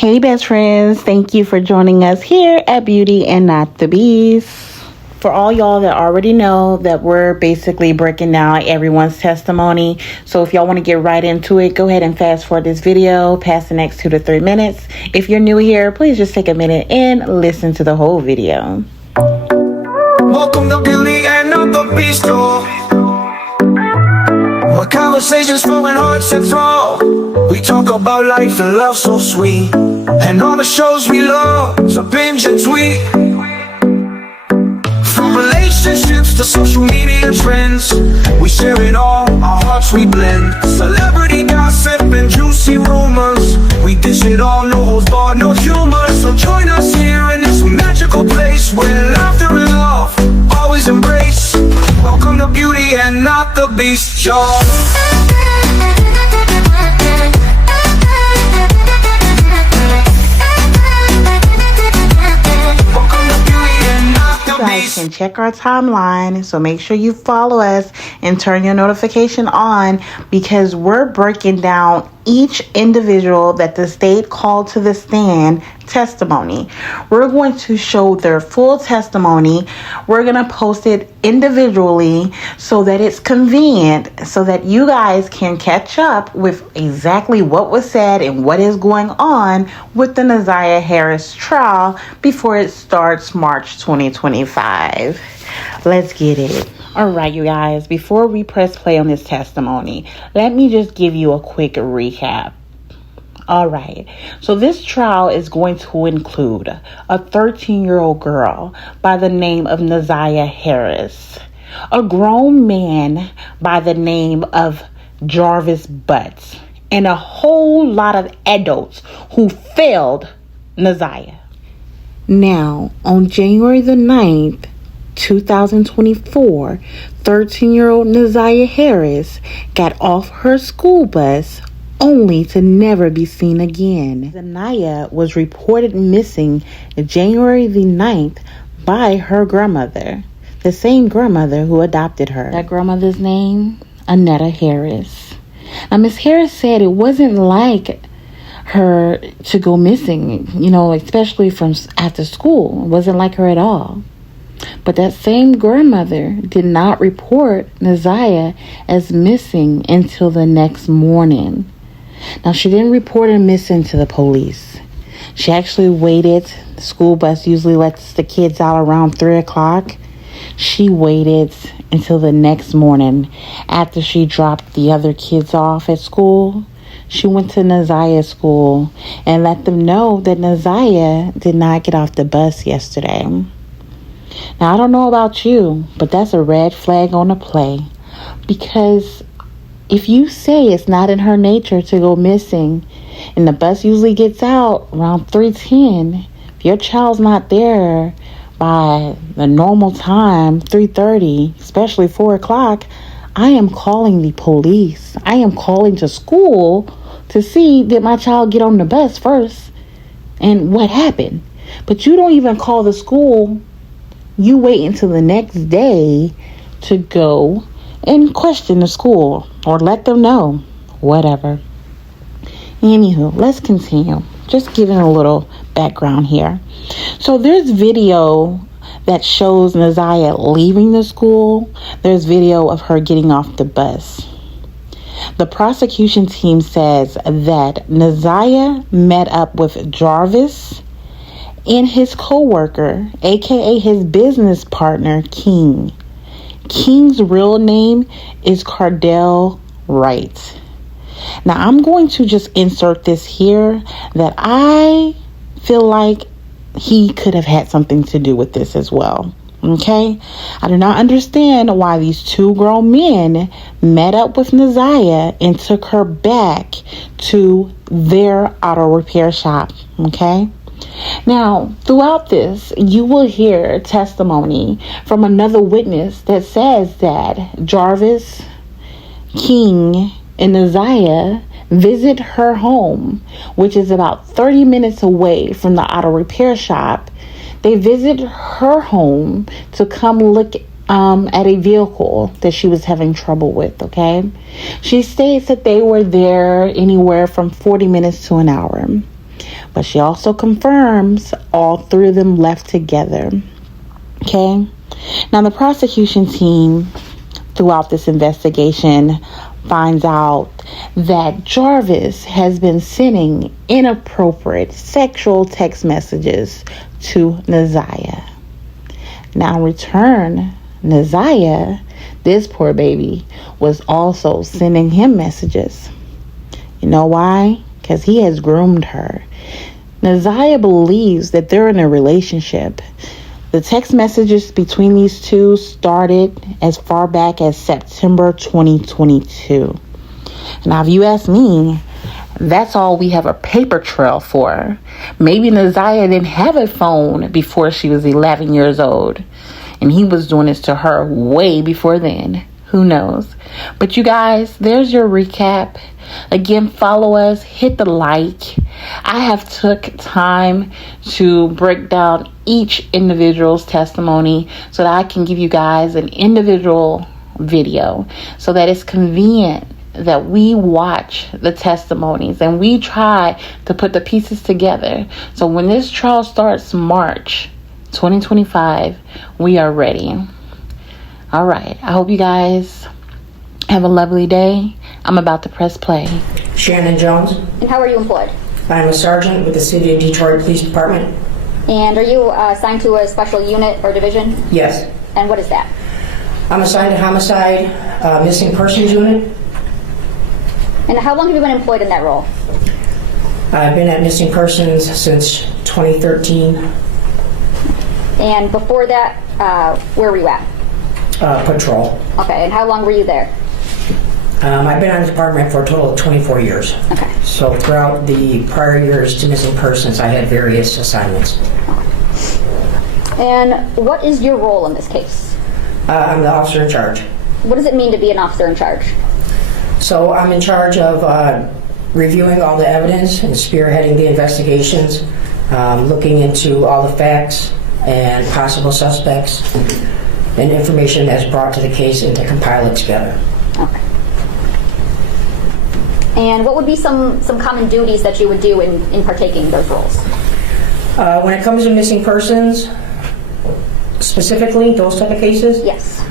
Hey best friends, thank you for joining us here at Beauty and Not the Beast. For all y'all that already know that we're basically breaking down everyone's testimony. So if y'all want to get right into it, go ahead and fast forward this video past the next 2 to 3 minutes. If you're new here, please just take a minute and listen to the whole video. Welcome to Beauty and Not the Beast, where conversations flowing hearts and throw. We talk about life and love so sweet, and all the shows we love to binge and tweet. From relationships to social media trends, we share it all, our hearts we blend. Celebrity gossip and juicy rumors, we dish it all, no holds barred, no humor. So join us here in this magical place where laughter and love always embrace. Welcome to Beauty and Not the Beast, y'all. You guys can check our timeline, so make sure you follow us and turn your notification on, because we're breaking down each individual that the state called to the stand testimony. We're going to show their full testimony. We're going to post it individually so that it's convenient, so that you guys can catch up with exactly what was said and what is going on with the Naziah Harris trial before it starts March 2025. Let's get it. All right, you guys, before we press play on this testimony, let me just give you a quick recap. All right, so this trial is going to include a 13-year-old girl by the name of Naziah Harris, a grown man by the name of Jarvis Butts, and a whole lot of adults who failed Naziah. Now, on January the 9th, 2024, 13-year-old Naziah Harris got off her school bus only to never be seen again. Naziah was reported missing January the 9th by her grandmother, the same grandmother who adopted her. That grandmother's name, Annetta Harris. Now, Miss Harris said it wasn't like her to go missing, especially from after school. It wasn't like her at all. But that same grandmother did not report Naziah as missing until the next morning. Now, she didn't report her missing to the police. She actually waited. The school bus usually lets the kids out around 3 o'clock. She waited until the next morning after she dropped the other kids off at school. She went to Naziah's school and let them know that Naziah did not get off the bus yesterday. Now, I don't know about you, but that's a red flag on the play, because if you say it's not in her nature to go missing, and the bus usually gets out around 3:10, if your child's not there by the normal time, 3:30, especially 4 o'clock, I am calling the police. I am calling to school to see, did my child get on the bus first and what happened? But you don't even call the school. You wait until the next day to go and question the school or let them know, whatever. Anywho, let's continue. Just giving a little background here. So there's video that shows Naziah leaving the school. There's video of her getting off the bus. The prosecution team says that Naziah met up with Jarvis and his co-worker, aka his business partner, King. King's real name is Cardell Wright. Now, I'm going to just insert this here that I feel like he could have had something to do with this as well. Okay? I do not understand why these two grown men met up with Naziah and took her back to their auto repair shop. Okay? Now, throughout this, you will hear testimony from another witness that says that Jarvis, King, and Naziah visit her home, which is about 30 minutes away from the auto repair shop. They visit her home to come look at a vehicle that she was having trouble with, okay? She states that they were there anywhere from 40 minutes to an hour. But she also confirms all three of them left together. Okay? Now, the prosecution team throughout this investigation finds out that Jarvis has been sending inappropriate sexual text messages to Neziah. Now, in return, Neziah, this poor baby, was also sending him messages. You know why? Because he has groomed her. Neziah believes that they're in a relationship. The text messages between these two started as far back as September 2022. Now, if you ask me, that's all we have a paper trail for. Maybe Neziah didn't have a phone before she was 11 years old, and he was doing this to her way before then. Who knows? But you guys, there's your recap. Again, follow us, hit the like. I have took time to break down each individual's testimony so that I can give you guys an individual video so that it's convenient that we watch the testimonies and we try to put the pieces together. So when this trial starts March 2025, we are ready. All right. I hope you guys have a lovely day. I'm about to press play. Shannon Jones. And how are you employed? I'm a sergeant with the City of Detroit Police Department. And are you assigned to a special unit or division? Yes. And what is that? I'm assigned to homicide, missing persons unit. And how long have you been employed in that role? I've been at missing persons since 2013. And before that, where were you at? Patrol. Okay, and how long were you there? I've been on the department for a total of 24 years. Okay. So throughout the prior years to missing persons, I had various assignments. And what is your role in this case? I'm the officer in charge. What does it mean to be an officer in charge? So I'm in charge of reviewing all the evidence and spearheading the investigations, looking into all the facts and possible suspects and information that's brought to the case and to compile it together. Okay. And what would be some common duties that you would do in partaking in those roles? When it comes to missing persons, specifically those type of cases? Yes.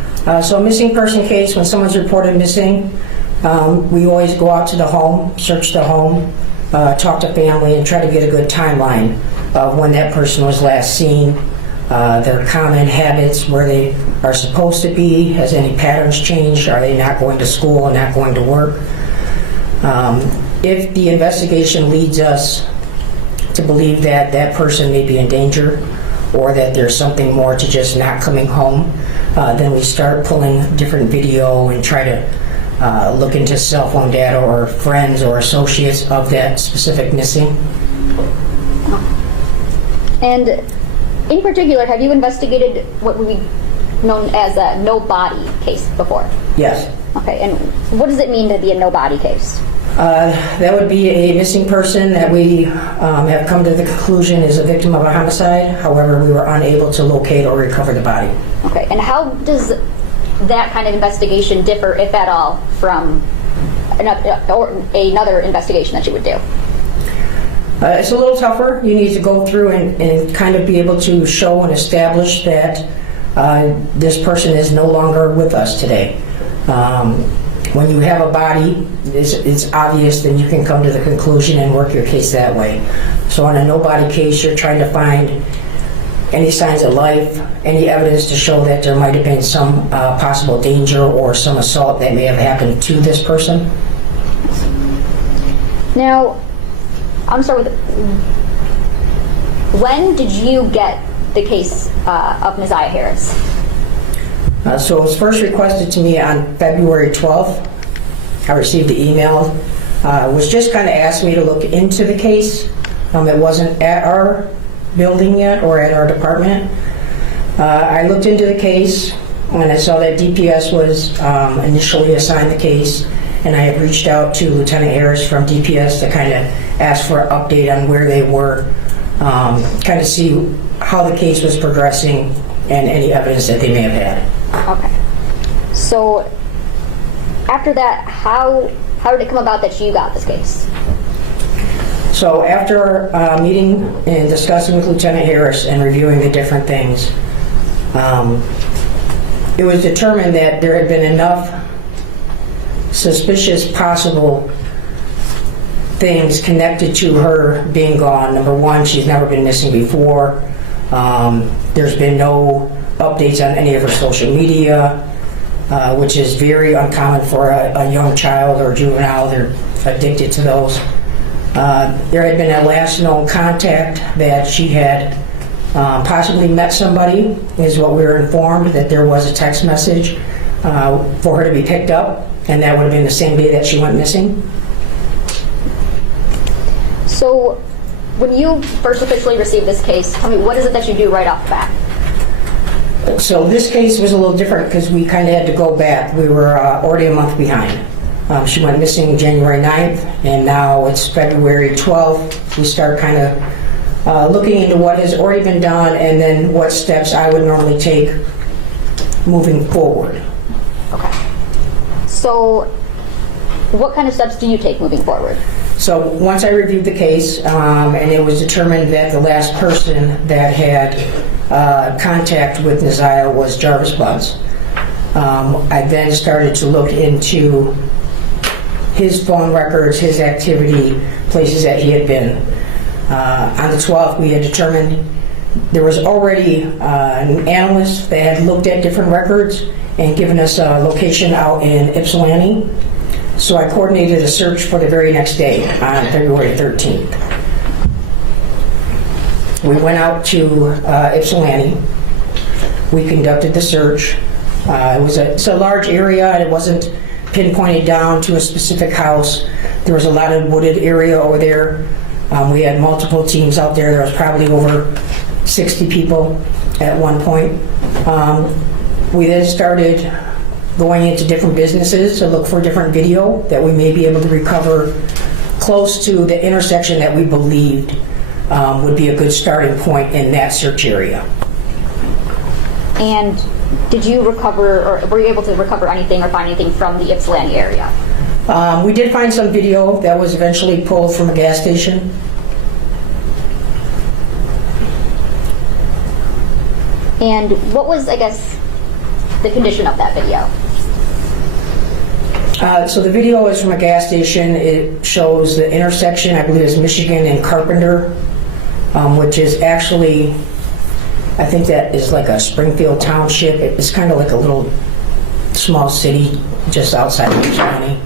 So a missing person case, when someone's reported missing, we always go out to the home, search the home, talk to family, and try to get a good timeline of when that person was last seen, their common habits, where they are supposed to be, has any patterns changed, are they not going to school and not going to work. If the investigation leads us to believe that that person may be in danger or that there's something more to just not coming home, then we start pulling different video and try to look into cell phone data or friends or associates of that specific missing. And in particular, have you investigated what would be known as a no-body case before? Yes. Okay, and what does it mean to be a no-body case? That would be a missing person that we have come to the conclusion is a victim of a homicide. However, we were unable to locate or recover the body. Okay, and how does that kind of investigation differ, if at all, from another investigation that you would do? It's a little tougher. You need to go through and kind of be able to show and establish that this person is no longer with us today. When you have a body, it's obvious, then you can come to the conclusion and work your case that way. So on a no-body case, you're trying to find any signs of life, any evidence to show that there might have been some possible danger or some assault that may have happened to this person. Now, I'm sorry, when did you get the case of Neziah Harris? So it was first requested to me on February 12th. I received the email. It was just kind of asked me to look into the case. It wasn't at our building yet or at our department. I looked into the case when I saw that DPS was initially assigned the case, and I had reached out to Lieutenant Harris from DPS to kind of ask for an update on where they were, kind of see how the case was progressing and any evidence that they may have had. Okay. So after that, how did it come about that you got this case? So after meeting and discussing with Lieutenant Harris and reviewing the different things, it was determined that there had been enough suspicious possible things connected to her being gone. Number one, she's never been missing before. There's been no updates on any of her social media, which is very uncommon for a young child or juvenile. They're addicted to those. There had been a last known contact that she had possibly met somebody, is what we were informed, that there was a text message for her to be picked up, and that would have been the same day that she went missing. So, when you first officially received this case, tell me, what is it that you do right off the bat? So this case was a little different because we kind of had to go back. We were already a month behind. She went missing January 9th, and now it's February 12th. We start kind of looking into what has already been done and then what steps I would normally take moving forward. Okay. So, what kind of steps do you take moving forward? So once I reviewed the case, and it was determined that the last person that had contact with Neziah was Jarvis Buds, I then started to look into his phone records, his activity, places that he had been. On the 12th, we had determined there was already an analyst that had looked at different records and given us a location out in Ypsilanti. So I coordinated a search for the very next day on February 13th. We went out to Ypsilanti. We conducted the search. It's a large area, and it wasn't pinpointed down to a specific house. There was a lot of wooded area over there. We had multiple teams out there. There was probably over 60 people at one point. We then started going into different businesses to look for different video that we may be able to recover close to the intersection that we believed would be a good starting point in that search area. And did you recover, or were you able to recover anything or find anything from the Ypsilanti area? We did find some video that was eventually pulled from a gas station. And what was, I guess, the condition of that video? So the video is from a gas station. It shows the intersection, I believe it's Michigan and Carpenter, which is actually, I think that is like a Springfield township. It's kind of like a little small city just outside of Ypsilanti.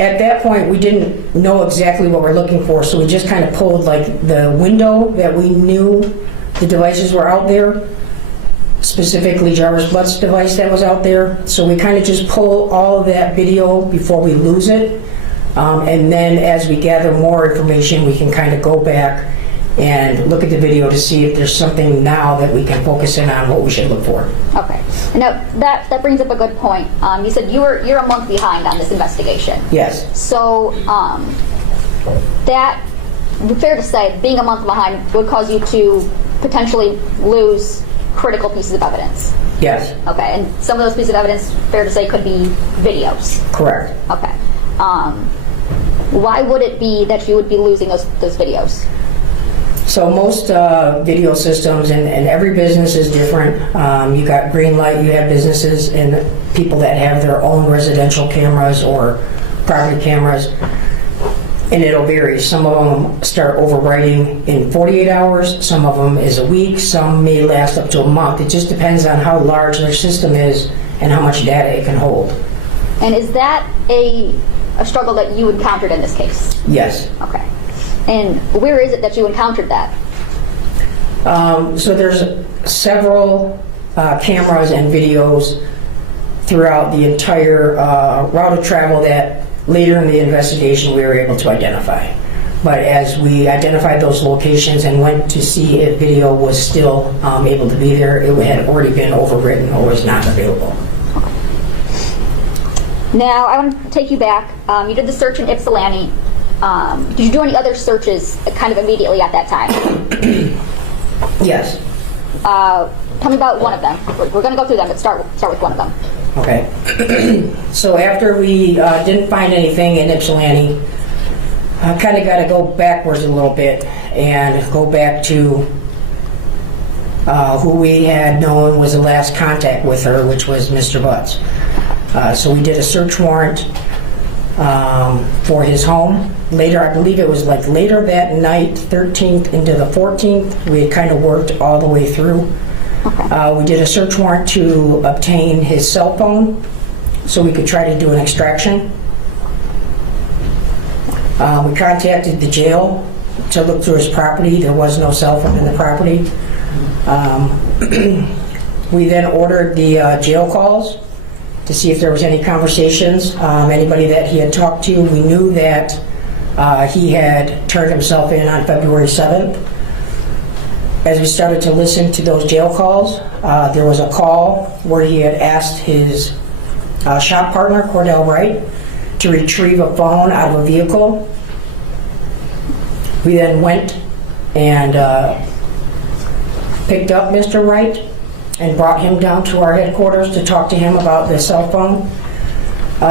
At that point, we didn't know exactly what we're looking for, so we just kind of pulled like the window that we knew the devices were out there, specifically Jarvis Butt's device that was out there. So we kind of just pull all of that video before we lose it. And then as we gather more information, we can kind of go back and look at the video to see if there's something now that we can focus in on what we should look for. Okay. Now that brings up a good point. You said you're a month behind on this investigation. Yes. So that, fair to say, being a month behind would cause you to potentially lose critical pieces of evidence. Yes. Okay. And some of those pieces of evidence, fair to say, could be videos. Correct. Okay. Why would it be that you would be losing those videos? So most video systems, and every business is different. You got green light, you have businesses and people that have their own residential cameras or property cameras, and it'll vary. Some of them start overwriting in 48 hours, some of them is a week, some may last up to a month. It just depends on how large their system is and how much data it can hold. And is that a struggle that you encountered in this case? Yes. Okay. And where is it that you encountered that? So there's several cameras and videos throughout the entire route of travel that later in the investigation we were able to identify. But as we identified those locations and went to see if video was still able to be there, it had already been overwritten or was not available. Now, I want to take you back. You did the search in Ypsilanti. Did you do any other searches kind of immediately at that time? Yes. Tell me about one of them. We're going to go through them, but start with one of them. Okay. So after we didn't find anything in Ypsilanti, I kind of got to go backwards a little bit and go back to who we had known was the last contact with her, which was Mr. Butts. So we did a search warrant for his home. Later, I believe it was like later that night, 13th into the 14th, we had kind of worked all the way through. We did a search warrant to obtain his cell phone so we could try to do an extraction. We contacted the jail to look through his property. There was no cell phone in the property. We then ordered the jail calls to see if there was any conversations, anybody that he had talked to. We knew that he had turned himself in on February 7th. As we started to listen to those jail calls, there was a call where he had asked his shop partner, Cordell Wright, to retrieve a phone out of a vehicle. We then went and picked up Mr. Wright and brought him down to our headquarters to talk to him about the cell phone.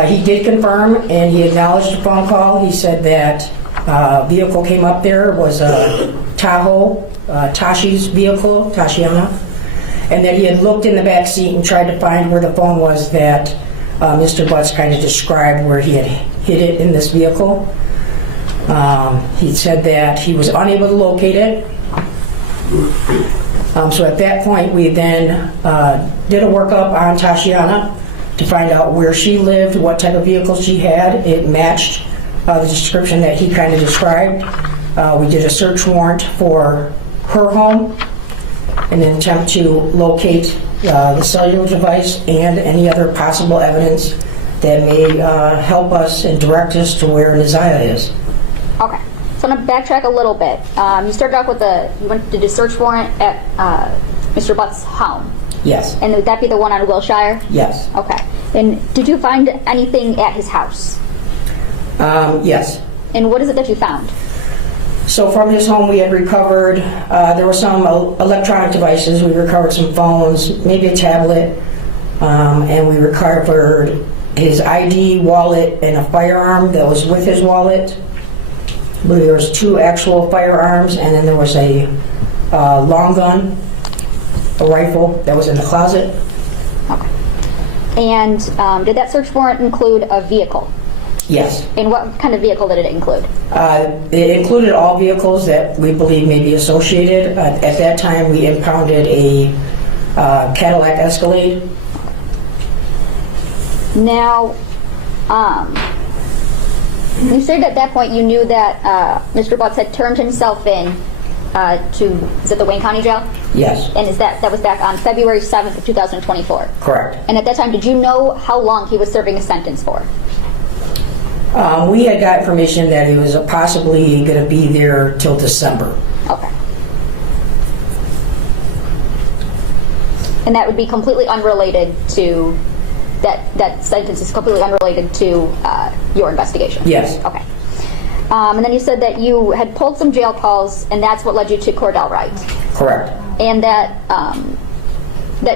He did confirm and he acknowledged the phone call. He said that a vehicle came up there, was a Tahoe, Tashi's vehicle, Tashiana, and that he had looked in the back seat and tried to find where the phone was that Mr. Butts kind of described where he had hid it in this vehicle. He said that he was unable to locate it. So at that point, we then did a workup on Tashiana to find out where she lived, what type of vehicle she had. It matched the description that he kind of described. We did a search warrant for her home in an attempt to locate the cellular device and any other possible evidence that may help us and direct us to where Neziah is. Okay. So I'm going to backtrack a little bit. You started off with you went to do a search warrant at Mr. Butts' home. Yes. And would that be the one on Wilshire? Yes. Okay. And did you find anything at his house? Yes. And what is it that you found? So from his home we had recovered, there were some electronic devices. We recovered some phones, maybe a tablet, and we recovered his ID, wallet, and a firearm that was with his wallet. I believe there was 2 actual firearms, and then there was a long gun, a rifle that was in the closet. Okay. And did that search warrant include a vehicle? Yes. And what kind of vehicle did it include? It included all vehicles that we believe may be associated. At that time, we impounded a Cadillac Escalade. Now, you said at that point you knew that Mr. Butts had turned himself in is it the Wayne County Jail? Yes. And that was back on February 7th of 2024? Correct. And at that time, did you know how long he was serving a sentence for? We had got information that he was possibly going to be there till December. Okay. And that would be completely unrelated to that sentence is completely unrelated to your investigation? Yes. Okay. And then you said that you had pulled some jail calls, and that's what led you to Cordell Wright. Correct. And that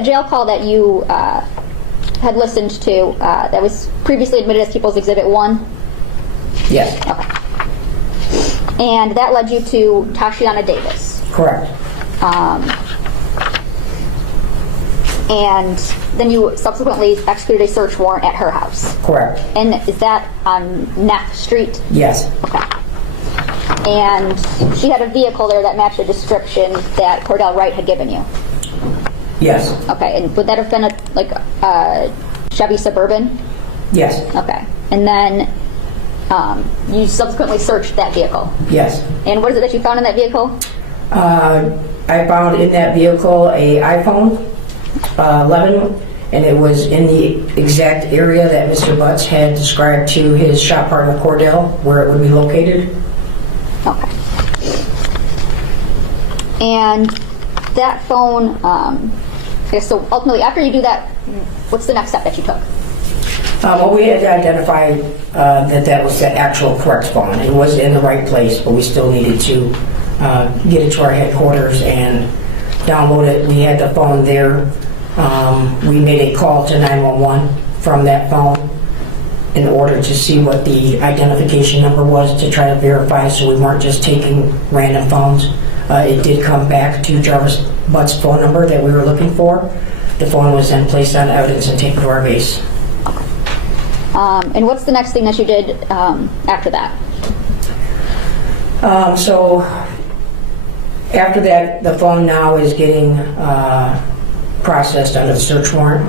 jail call that you had listened to that was previously admitted as People's Exhibit 1? Yes. Okay. And that led you to Tashiana Davis? Correct. And then you subsequently executed a search warrant at her house? Correct. And is that on Neff Street? Yes. Okay. And she had a vehicle there that matched the description that Cordell Wright had given you? Yes. Okay, and would that have been a Chevy Suburban? Yes. Okay. And then you subsequently searched that vehicle? Yes. And what is it that you found in that vehicle? I found in that vehicle a iPhone 11, and it was in the exact area that Mr. Butts had described to his shop partner Cordell where it would be located. Okay. And that phone, okay, so ultimately after you do that, what's the next step that you took? Well, we had to identify that was the actual correct phone. It was in the right place, but we still needed to get it to our headquarters and download it. We had the phone there. We made a call to 911 from that phone, in order to see what the identification number was to try to verify, so we weren't just taking random phones. It did come back to Jarvis Butt's phone number that we were looking for. The phone was then placed on evidence and taken to our base. And what's the next thing that you did after that? So after that, the phone now is getting processed under the search warrant.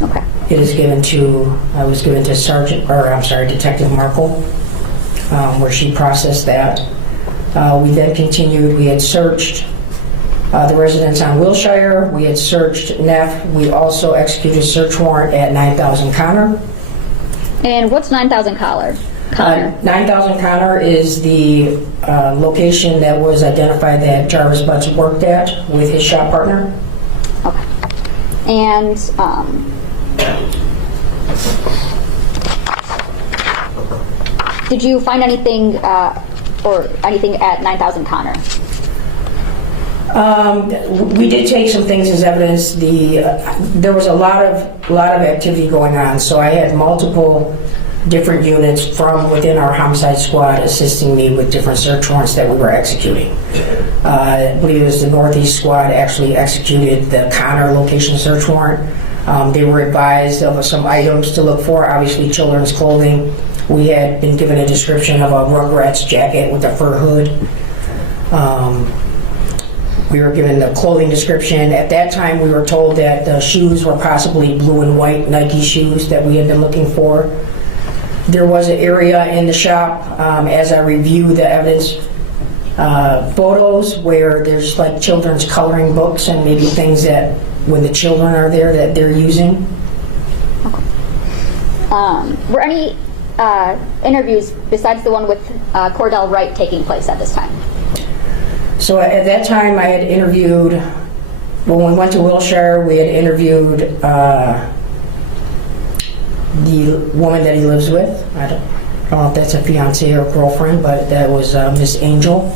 Okay. It is given to, was given to Detective Markle, where she processed that. We then continued, we had searched the residence on Wilshire, we had searched Neff, we also executed a search warrant at 9000 Connor. And what's 9000 Connor? 9000 Connor is the location that was identified that Jarvis Butts worked at with his shop partner. Okay. And did you find anything or anything at 9000 Connor? We did take some things as evidence. There was a lot of activity going on, so I had multiple different units from within our homicide squad assisting me with different search warrants that we were executing. I believe it was the Northeast squad actually executed the Connor location search warrant. They were advised of some items to look for, obviously children's clothing. We had been given a description of a Rugrats jacket with a fur hood. We were given the clothing description. At that time, we were told that the shoes were possibly blue and white Nike shoes that we had been looking for. There was an area in the shop, as I reviewed the evidence, photos where there's like children's coloring books and maybe things that when the children are there that they're using. Were any interviews besides the one with Cordell Wright taking place at this time? So at that time, I had interviewed, when we went to Wilshire, we had interviewed the woman that he lives with. I don't know if that's a fiance or girlfriend, but that was Miss Angel.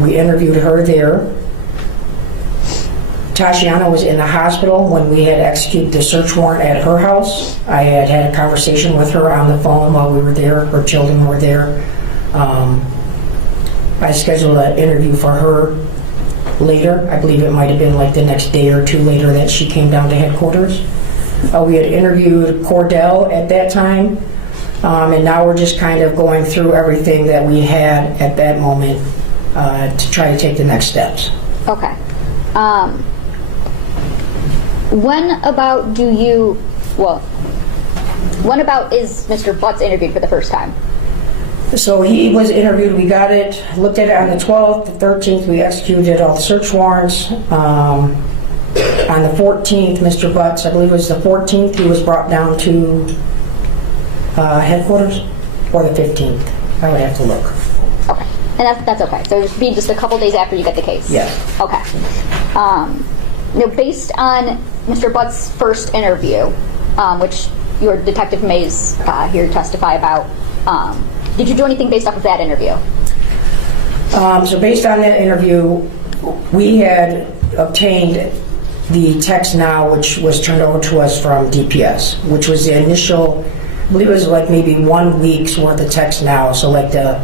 We interviewed her there. Tashiana was in the hospital when we had executed the search warrant at her house. I had had a conversation with her on the phone while we were there. Her children were there. I scheduled an interview for her later. I believe it might have been like the next day or two later that she came down to headquarters. We had interviewed Cordell at that time, and now we're just kind of going through everything that we had at that moment to try to take the next steps. Okay. When about is Mr. Butts interviewed for the first time? So he was interviewed, we got it, looked at it on the 12th, the 13th, we executed all the search warrants. On the 14th, Mr. Butts, I believe it was the 14th, he was brought down to headquarters, or the 15th. I would have to look. Okay. And that's okay. So it would be just a couple days after you get the case? Yeah. Okay. Based on Mr. Butts' first interview, which your Detective Mays here testify about, did you do anything based off of that interview? So based on that interview, we had obtained the text now, which was turned over to us from DPS, which was the initial, I believe it was like maybe 1 week's worth of text now, so like the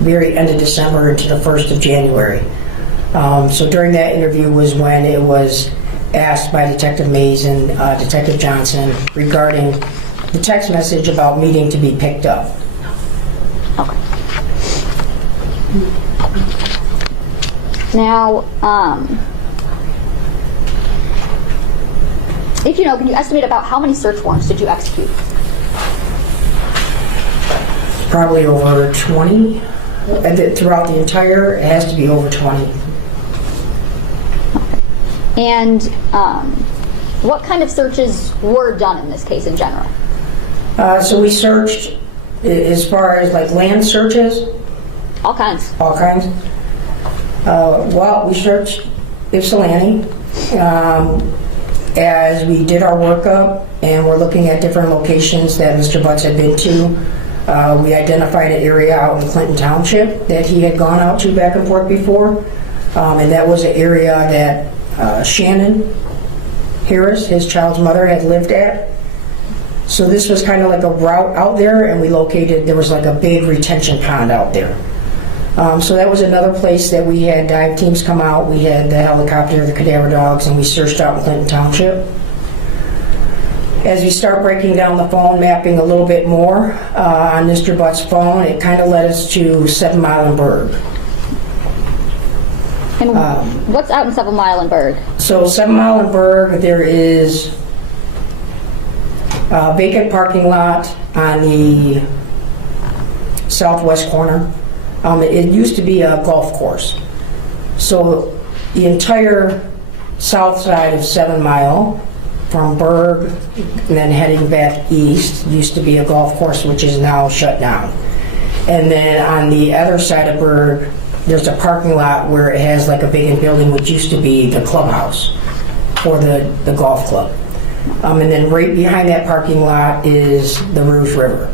very end of December into the 1st of January. So during that interview was when it was asked by Detective Mays and Detective Johnson regarding the text message about meeting to be picked up. Okay. Now, if you know, can you estimate about how many search warrants did you execute? Probably over 20. Throughout the entire, it has to be over 20. And what kind of searches were done in this case in general? So we searched, as far as like land searches. All kinds. All kinds. Well, we searched Ypsilanti as we did our workup, and we're looking at different locations that Mr. Butts had been to. We identified an area out in Clinton Township that he had gone out to back and forth before, and that was an area that Shannon Harris, his child's mother, had lived at. So this was kind of like a route out there, and there was like a big retention pond out there. So that was another place that we had dive teams come out. We had the helicopter, the cadaver dogs, and we searched out in Clinton Township. As we start breaking down the phone, mapping a little bit more on Mr. Butt's phone, it kind of led us to 7 Mile and Berg. And what's out in 7 Mile and Berg? So 7 Mile and Berg, there is a vacant parking lot on the southwest corner. It used to be a golf course. So the entire south side of 7 Mile, from Berg and then heading back east, used to be a golf course, which is now shut down. And then on the other side of Berg, there's a parking lot where it has like a vacant building, which used to be the clubhouse for the golf club. And then right behind that parking lot is the Rouge River.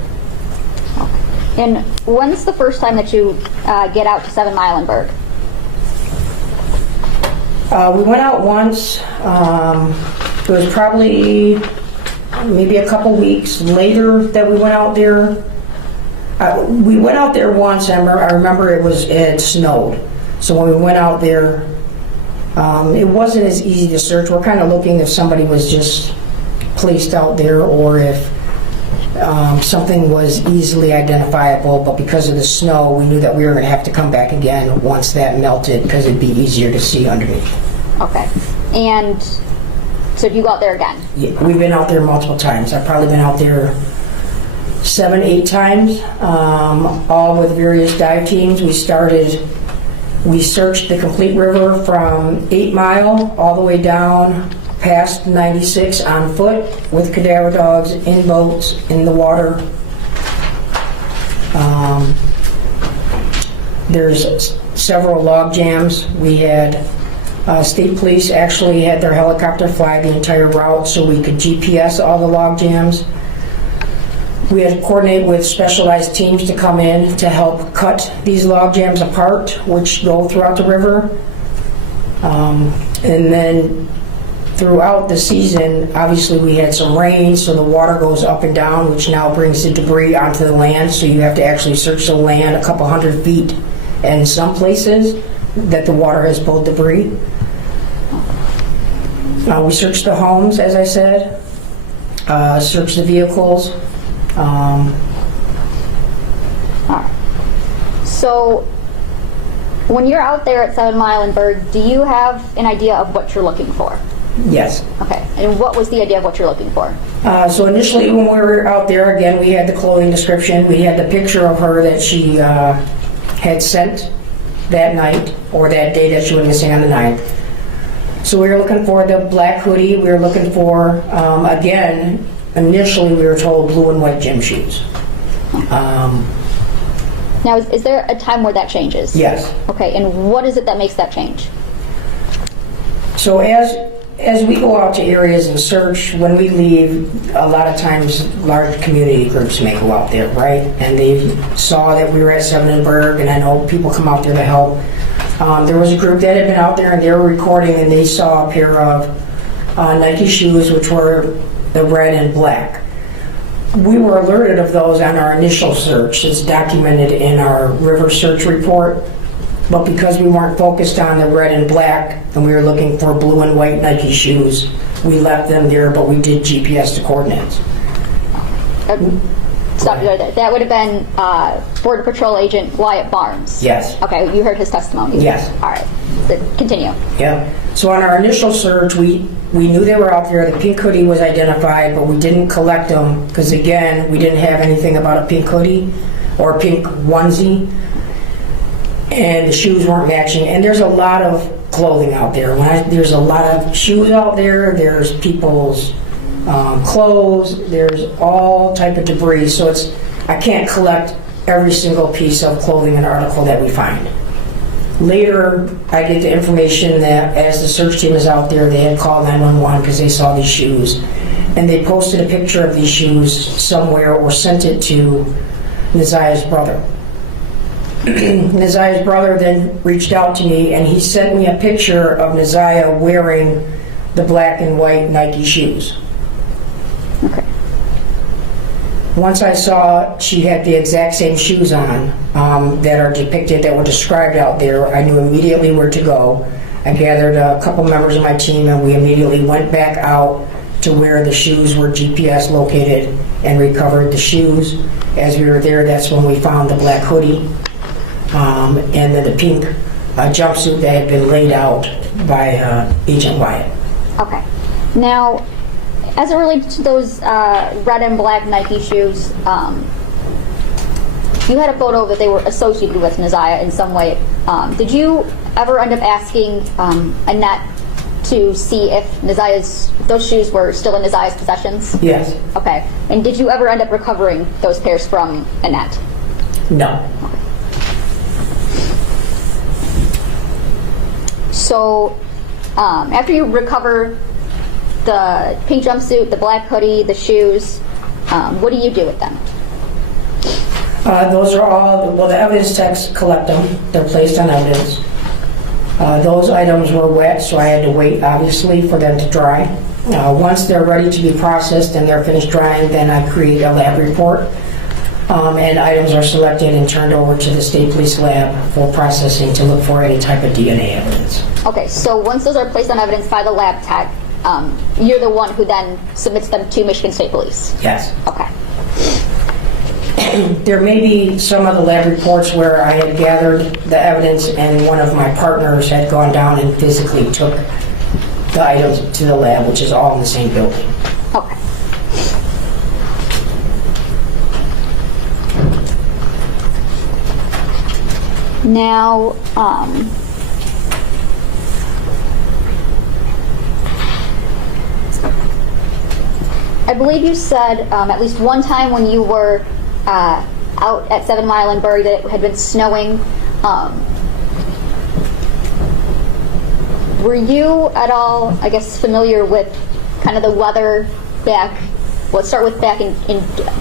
And when's the first time that you get out to 7 Mile and Berg? We went out once. It was probably maybe a couple weeks later that we went out there. We went out there once. I remember it had snowed. So when we went out there, it wasn't as easy to search. We're kind of looking if somebody was just placed out there or if something was easily identifiable, but because of the snow, we knew that we were going to have to come back again once that melted because it'd be easier to see underneath. Okay. And so do you go out there again? Yeah, we've been out there multiple times. I've probably been out there 7, 8 times, all with various dive teams. We searched the complete river from 8 Mile all the way down past 96 on foot with cadaver dogs, in boats, in the water. There's several log jams. We had state police actually had their helicopter fly the entire route so we could GPS all the log jams. We had to coordinate with specialized teams to come in to help cut these log jams apart, which go throughout the river. And then throughout the season, obviously we had some rain, so the water goes up and down, which now brings the debris onto the land, so you have to actually search the land a couple hundred feet. And in some places that the water has pulled debris. We searched the homes, as I said, searched the vehicles. All right. So when you're out there at 7 Mile and Berg, do you have an idea of what you're looking for? Yes. Okay. And what was the idea of what you're looking for? So initially when we were out there, again, we had the clothing description. We had the picture of her that she had sent that night or that day that she went missing on the 9th. So we were looking for the black hoodie. We were looking for, again, initially we were told blue and white gym shoes. Now, is there a time where that changes? Yes. Okay, and what is it that makes that change? So as we go out to areas and search, when we leave, a lot of times large community groups may go out there, right? And they saw that we were at 7 and Berg, and I know people come out there to help. There was a group that had been out there and they were recording, and they saw a pair of Nike shoes, which were the red and black. We were alerted of those on our initial search. It's documented in our river search report. But because we weren't focused on the red and black and we were looking for blue and white Nike shoes, we left them there, but we did GPS the coordinates. Stop you right there. That would have been Border Patrol Agent Wyatt Barnes. Yes. Okay, you heard his testimony. Yes. All right. So continue. Yeah. So on our initial search, we knew they were out there. The pink hoodie was identified, but we didn't collect them because, again, we didn't have anything about a pink hoodie or a pink onesie. And the shoes weren't matching. And there's a lot of clothing out there. There's a lot of shoes out there. There's people's clothes. There's all type of debris. So I can't collect every single piece of clothing and article that we find. Later, I get the information that as the search team is out there, they had called 911 because they saw these shoes. And they posted a picture of these shoes somewhere or sent it to Naziah's brother. Naziah's brother then reached out to me and he sent me a picture of Naziah wearing the black and white Nike shoes. Okay. Once I saw she had the exact same shoes on that are depicted, that were described out there, I knew immediately where to go. I gathered a couple members of my team and we immediately went back out to where the shoes were GPS located and recovered the shoes. As we were there, that's when we found the black hoodie and then the pink jumpsuit that had been laid out by Agent Wyatt. Okay. Now, as it relates to those red and black Nike shoes, you had a photo that they were associated with Neziah in some way. Did you ever end up asking Annette to see if those shoes were still in Neziah's possessions? Yes. Okay. And did you ever end up recovering those pairs from Annette? No. So, after you recover the pink jumpsuit, the black hoodie, the shoes, what do you do with them? Those are all, well, the evidence techs collect them. They're placed on evidence. Those items were wet, so I had to wait, obviously, for them to dry. Once they're ready to be processed and they're finished drying, then I create a lab report. And items are selected and turned over to the state police lab for processing to look for any type of DNA evidence. Okay, so once those are placed on evidence by the lab tech, you're the one who then submits them to Michigan State Police? Yes. Okay. There may be some of the lab reports where I had gathered the evidence and one of my partners had gone down and physically took the items to the lab, which is all in the same building. Okay. Now, I believe you said at least one time when you were out at 7 Mile and Bury that it had been snowing. Were you at all, I guess, familiar with kind of the weather back, let's start with back in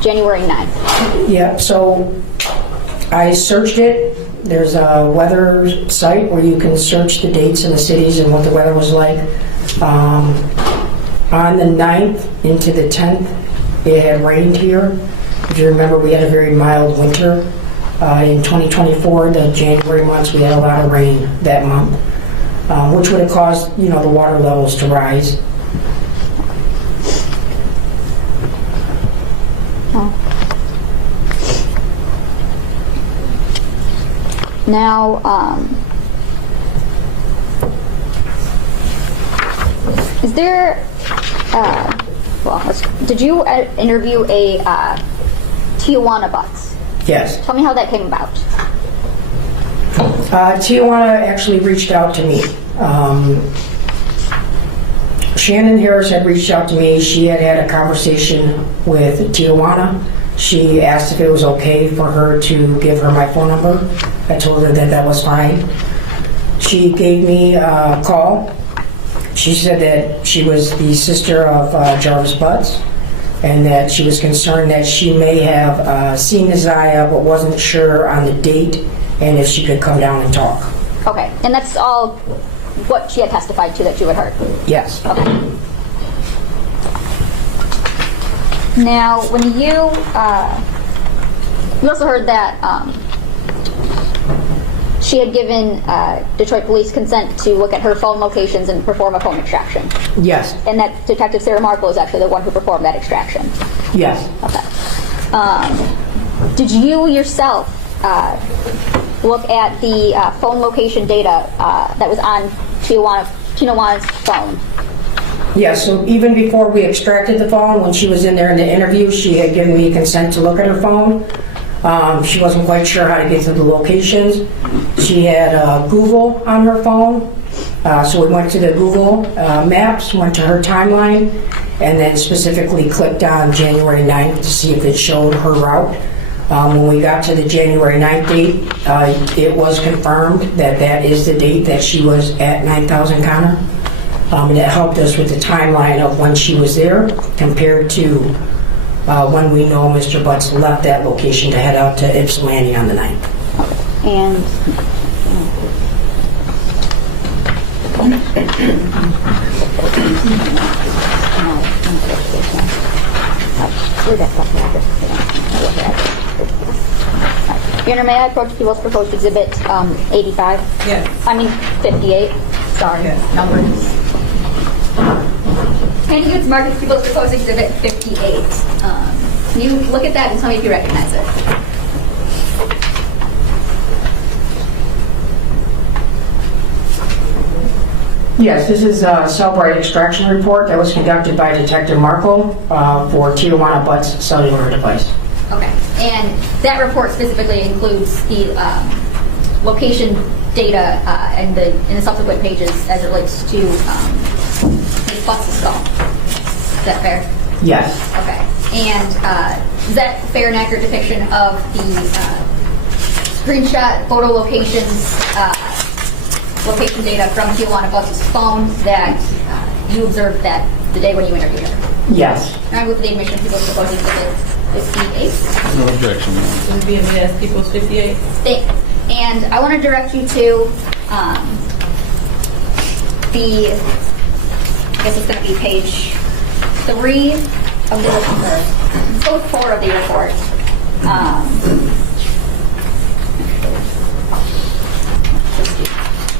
January 9th? Yeah, so I searched it. There's a weather site where you can search the dates in the cities and what the weather was like. On the 9th into the 10th, it had rained here. If you remember, we had a very mild winter. In 2024, the January months, we had a lot of rain that month, which would have caused, the water levels to rise. Now, is there, did you interview a Tijuana butts? Yes. Tell me how that came about. Tijuana actually reached out to me. Shannon Harris had reached out to me. She had had a conversation with Tijuana. She asked if it was okay for her to give her my phone number. I told her that that was fine. She gave me a call. She said that she was the sister of Jarvis Butts and that she was concerned that she may have seen Neziah but wasn't sure on the date and if she could come down and talk. Okay, and that's all what she had testified to that you had heard? Yes. Okay. Now, when you also heard that she had given Detroit police consent to look at her phone locations and perform a phone extraction. Yes. And that Detective Sarah Markle is actually the one who performed that extraction. Yes. Okay. Did you yourself look at the phone location data that was on Tijuana's phone? Yes, so even before we extracted the phone, when she was in there in the interview, she had given me consent to look at her phone. She wasn't quite sure how to get to the locations. She had Google on her phone, so we went to the Google Maps, went to her timeline, and then specifically clicked on January 9th to see if it showed her route. When we got to the January 9th date, it was confirmed that that is the date that she was at 9000 Connor. And it helped us with the timeline of when she was there compared to when we know Mr. Butts left that location to head out to Ypsilanti on the 9th. And Where'd that fucking address? Your Honor, may I approach People's Proposed Exhibit 85? Yes. I mean 58. Sorry, Yes. numbers. Can you mark as People's Proposed Exhibit 58? Can you look at that and tell me if you recognize it? Yes, this is a cell-brite extraction report that was conducted by Detective Markle for Tijuana Butts cellular device. Okay. And that report specifically includes the location data and in the subsequent pages as it relates to the Butts' skull. Is that fair? Yes. Okay. And is that a fair and accurate depiction of the screenshot photo locations, location data from Tijuana Butts' phone that you observed that the day when you interviewed her? Yes. And I move for the admission of People's Proposed Exhibit 58. No objection, Your Honor. Would it be in the People's 58? And I want to direct you to I guess it's going to be page 3 of the report. Let's go with 4 of the report.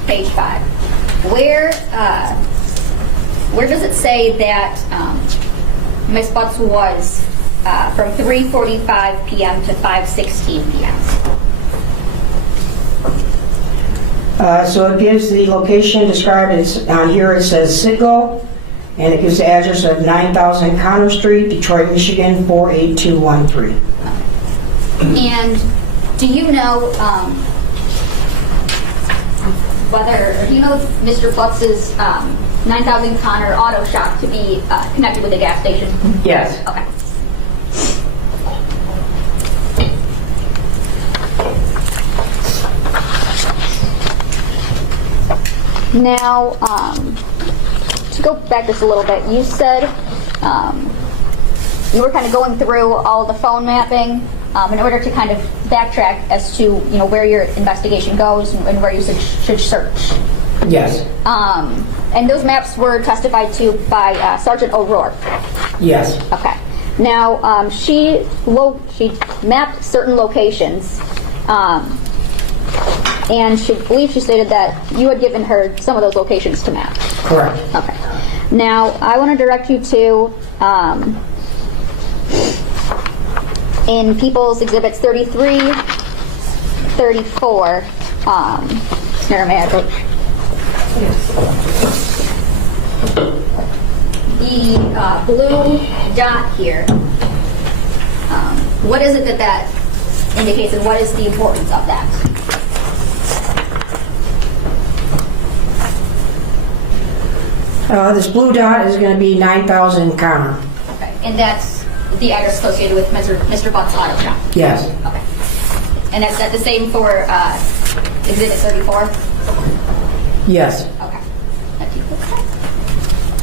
Page 5. Where does it say that Ms. Butts was from 3:45 p.m. to 5:16 p.m.? So it gives the location described as, on here it says Citgo, and it gives the address of 9000 Connor Street, Detroit, Michigan, 48213. And do you know do you know Mr. Butts' 9000 Connor auto shop to be connected with a gas station? Yes. Okay. Now, to go back just a little bit, you said you were kind of going through all the phone mapping in order to kind of backtrack as to where your investigation goes and where you should search. Yes. And those maps were testified to by Sergeant O'Rourke. Yes. Okay. Now, she mapped certain locations, and she believes she stated that you had given her some of those locations to map. Correct. Okay. Now, I want to direct you to in People's Exhibits 33, 34. Here, may I approach? The blue dot here. What is it that indicates, and what is the importance of that? This blue dot is going to be 9000 Connor. Okay, and that's the address associated with Mr. Buck's auto shop? Yes. Okay. And that's the same for Exhibit 34? Yes. Okay.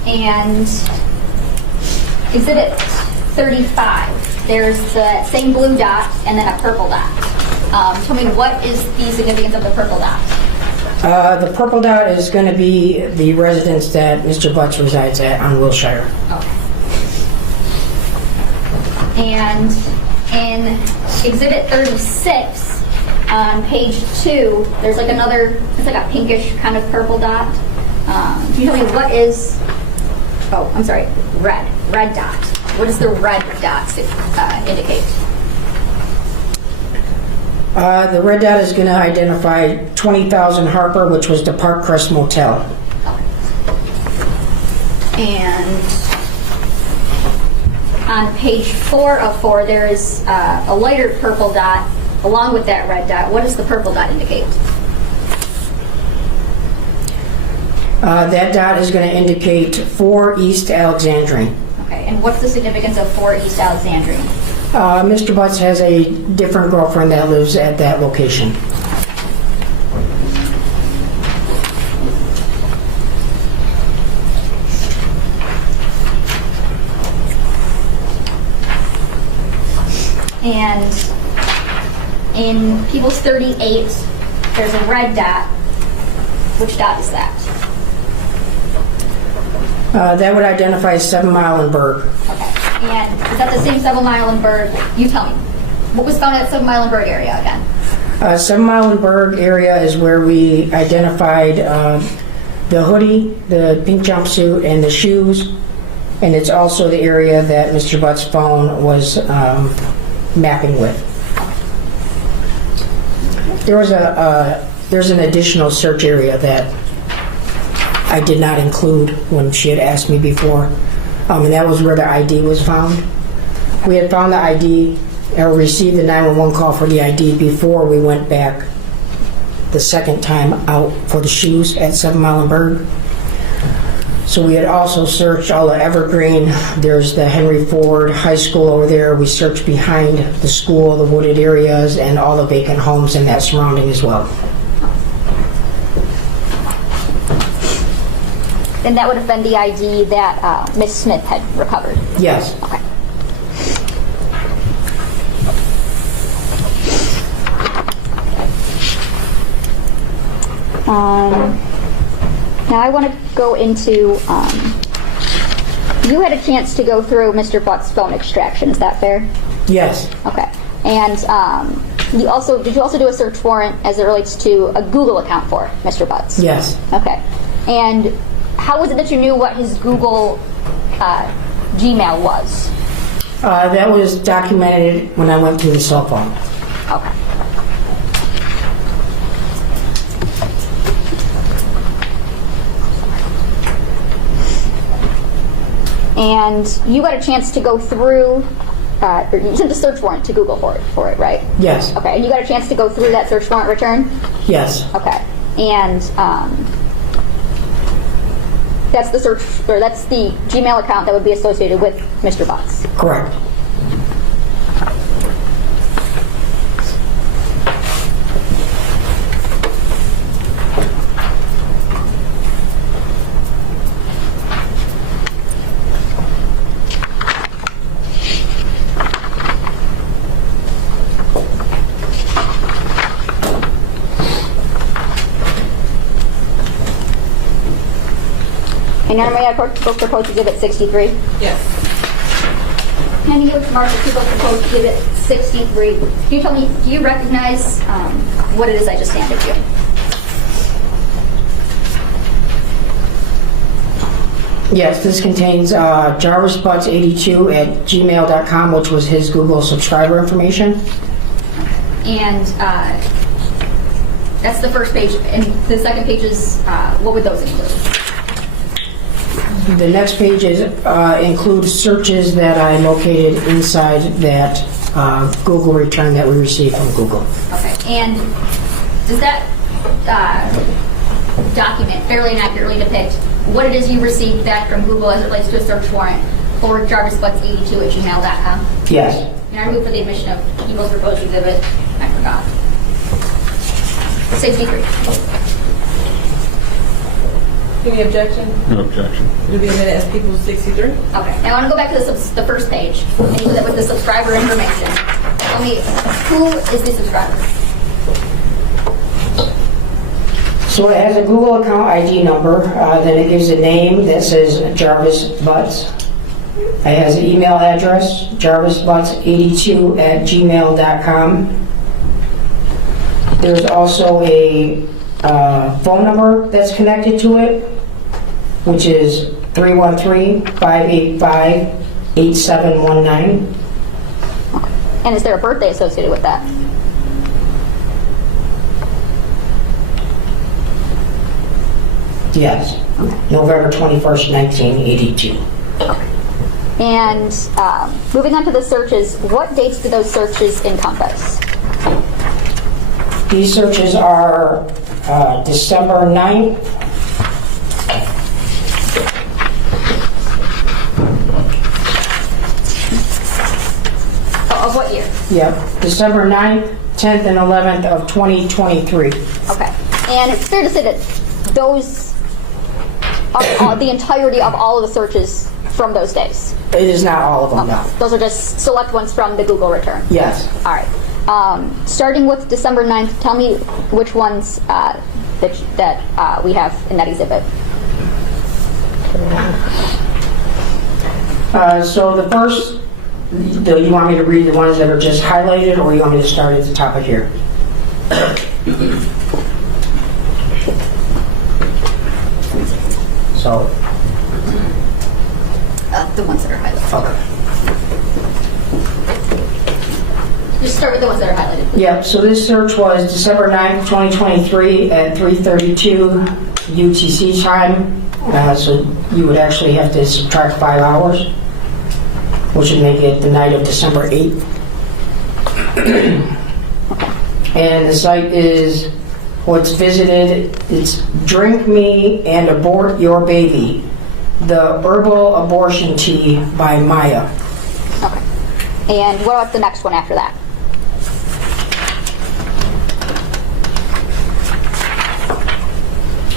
And Exhibit 35, there's the same blue dot and then a purple dot. Tell me, what is the significance of the purple dot? The purple dot is going to be the residence that Mr. Butts resides at on Wilshire. Okay. And in Exhibit 36, on page 2, there's like another, it's like a pinkish kind of purple dot. Can you tell me what is, oh, I'm sorry, red dot. What does the red dot indicate? The red dot is going to identify 20,000 Harper, which was the Park Crest Motel. And on page 4 of 4, there is a lighter purple dot along with that red dot. What does the purple dot indicate? That dot is going to indicate 4 East Alexandrine. Okay, and what's the significance of 4 East Alexandrine? Mr. Butts has a different girlfriend that lives at that location. And in People's 38, there's a red dot. Which dot is that? That would identify 7 Mile and Berg. Okay. And is that the same 7 Mile and Berg? You tell me. What was found at 7 Mile and Berg area again? 7 Mile and Berg area is where we identified the hoodie, the pink jumpsuit, and the shoes. And it's also the area that Mr. Butt's phone was mapping with. There's an additional search area that I did not include when she had asked me before, and that was where the ID was found. We had found the ID, or received the 911 call for the ID before we went back the second time out for the shoes at 7 Mile and Berg. So we had also searched all the Evergreen. There's the Henry Ford High School over there. We searched behind the school, the wooded areas, and all the vacant homes in that surrounding as well. And that would have been the ID that Miss Smith had recovered? Yes. Okay. Now I want to go into, you had a chance to go through Mr. Butt's phone extraction, is that fair? Yes. Okay. And did you also do a search warrant as it relates to a Google account for Mr. Butt's? Yes. Okay. And how was it that you knew what his Google Gmail was? That was documented when I went through the cell phone. Okay. And you got a chance to go through, or you sent a search warrant to Google for it, right? Yes. Okay, and you got a chance to go through that search warrant return? Yes. Okay, and that's the search, or that's the Gmail account that would be associated with Mr. Butts? Correct. And now may I propose Exhibit 63? Yes. Can you give Mark to propose Exhibit 63? Can you tell me, do you recognize what it is I just handed you? Yes, this contains jarvisbutts82 at gmail.com, which was his Google subscriber information. And that's the first page. And the second page is, what would those include? The next pages include searches that I located inside that Google return that we received from Google. Okay. And does that document fairly and accurately depict what it is you received back from Google as it relates to a search warrant for jarvisbutts82 at gmail.com? Yes. And I move for the admission of People's Proposed Exhibit, I forgot, 63. Any objection? No objection. It'll be admitted as People's 63. Okay. Now I want to go back to the first page and use it with the subscriber information. Tell me, who is the subscriber? So it has a Google account ID number, then it gives a name that says Jarvis Butts. It has an email address, jarvisbutts82 at gmail.com. There's also a phone number that's connected to it, which is 313-585-8719. And is there a birthday associated with that? Yes, November 21st, 1982. And moving on to the searches, what dates do those searches encompass? These searches are December 9th, Of what year? yep, December 9th, 10th, and 11th of 2023. Okay. And it's fair to say that those are the entirety of all of the searches from those days? It is not all of them, no. Those are just select ones from the Google return? Yes. All right. Starting with December 9th, tell me which ones that we have in that exhibit. So the first, do you want me to read the ones that are just highlighted, or you want me to start at the top of here? So, The ones that are highlighted. okay. Just start with the ones that are highlighted. Yeah, so this search was December 9th, 2023 at 3:32 UTC time. So you would actually have to subtract 5 hours, which would make it the night of December 8th. And the site is, what's visited, it's Drink Me and Abort Your Baby, the Herbal Abortion Tea by Maya. Okay. And what about the next one after that?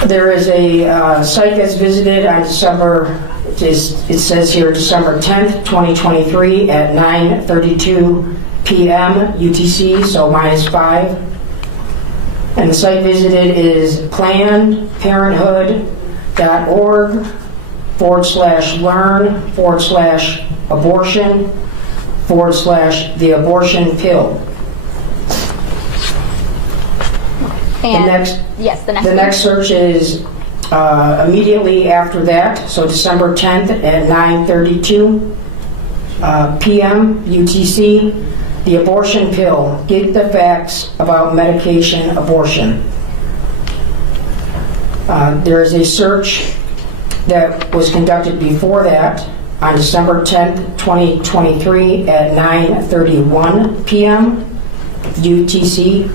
There is a site that's visited on December, it says here December 10th, 2023 at 9:32 p.m. UTC, so -5. And the site visited is plannedparenthood.org/learn/abortion/the abortion pill. And next- yes, the next The one. next search is immediately after that, so December 10th at 9:32 p.m. UTC, the abortion pill, get the facts about medication abortion. There is a search that was conducted before that on December 10th, 2023 at 9:31 p.m. UTC.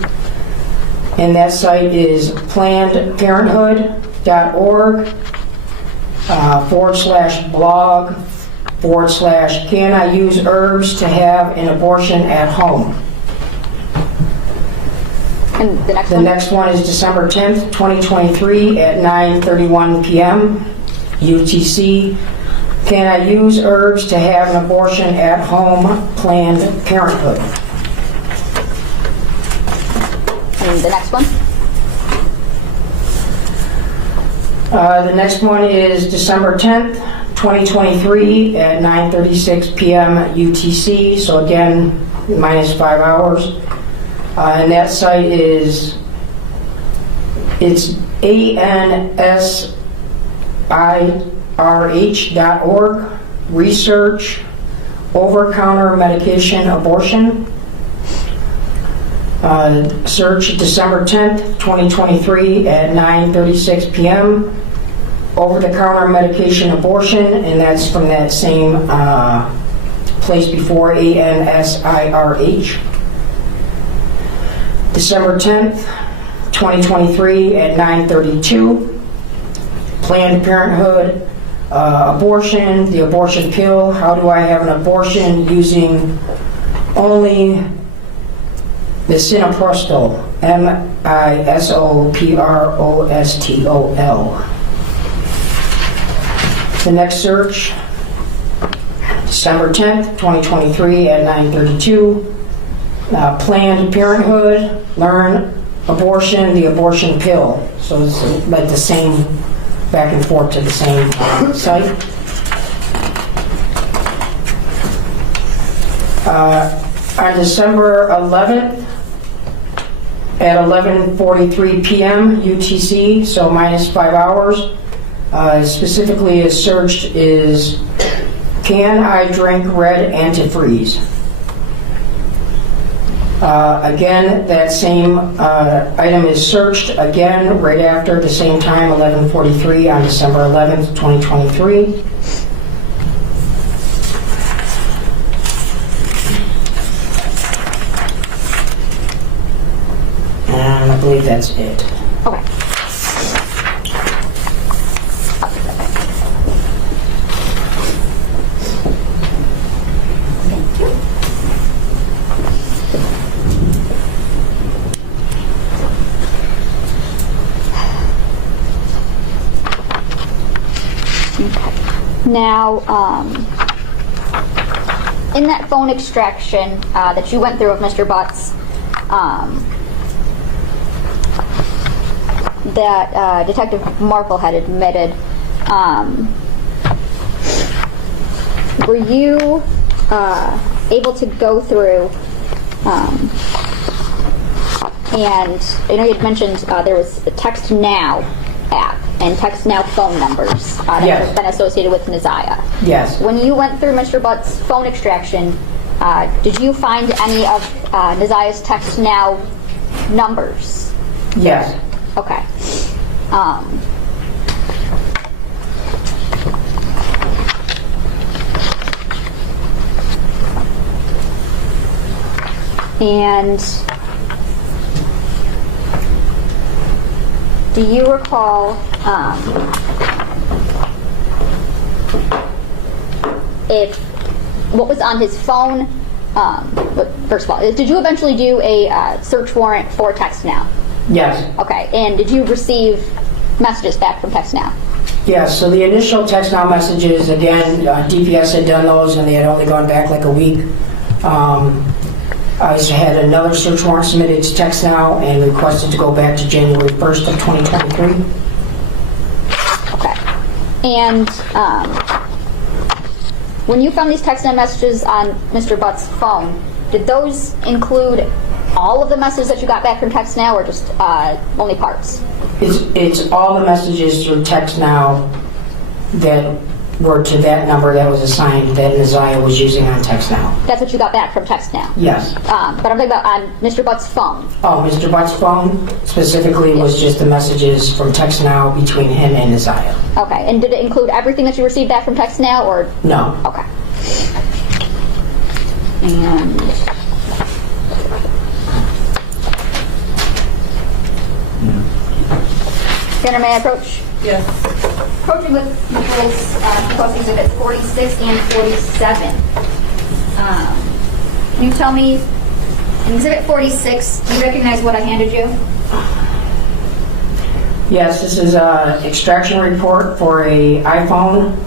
And that site is plannedparenthood.org/blog/can I use herbs to have an abortion at home. And the next The one? next one is December 10th, 2023 at 9:31 p.m. UTC. Can I use herbs to have an abortion at home? Planned Parenthood. And the next one? The next one is December 10th, 2023 at 9:36 p.m. UTC, so again, -5 hours. And that site is, it's ansirh.org, research, over-counter medication abortion. Search December 10th, 2023 at 9:36 p.m. Over-the-counter medication abortion, and that's from that same place before, ANSIRH. December 10th, 2023 at 9:32. Planned Parenthood, abortion, the abortion pill, how do I have an abortion using only misoprostol, misoprostol. The next search, December 10th, 2023 at 9:32. Planned Parenthood, learn abortion, the abortion pill. So it's like the same, back and forth to the same site. On December 11th, at 11:43 p.m. UTC, so -5 hours. Specifically is searched is, can I drink red antifreeze? Again, that same item is searched again right after, the same time, 11:43 on December 11th, 2023. And I believe that's it. Okay. Thank you. Okay. Now, in that phone extraction that you went through of Mr. Butts, that Detective Marple had admitted were you able to go through and I know you had mentioned there was the Text Now app and Text Now phone numbers that Yes. have been associated with Neziah. Yes. When you went through Mr. Butt's phone extraction, did you find any of Neziah's Text Now numbers? Yes. Okay. And do you recall if what was on his phone? But first of all, did you eventually do a search warrant for Text Now? Yes. Okay, and did you receive messages back from Text Now? Yes, so the initial Text Now messages, again, DPS had done those and they had only gone back like a week. I had another search warrant submitted to Text Now and requested to go back to January 1st of 2023. Okay. And when you found these Text Now messages on Mr. Butt's phone, did those include all of the messages that you got back from Text Now or just only parts? It's all the messages through Text Now that were to that number that was assigned that Neziah was using on Text Now. That's what you got back from Text Now? Yes. But I'm talking about on Mr. Butt's phone. Oh, Mr. Butt's phone specifically was just the messages from Text Now between him and Neziah. Okay, and did it include everything that you received back from Text Now or? No. Okay. And Tanner, may I approach? Yes. Approaching with Nichols, proposed exhibits 46 and 47. Can you tell me, in exhibit 46, do you recognize what I handed you? Yes, this is an extraction report for a iPhone,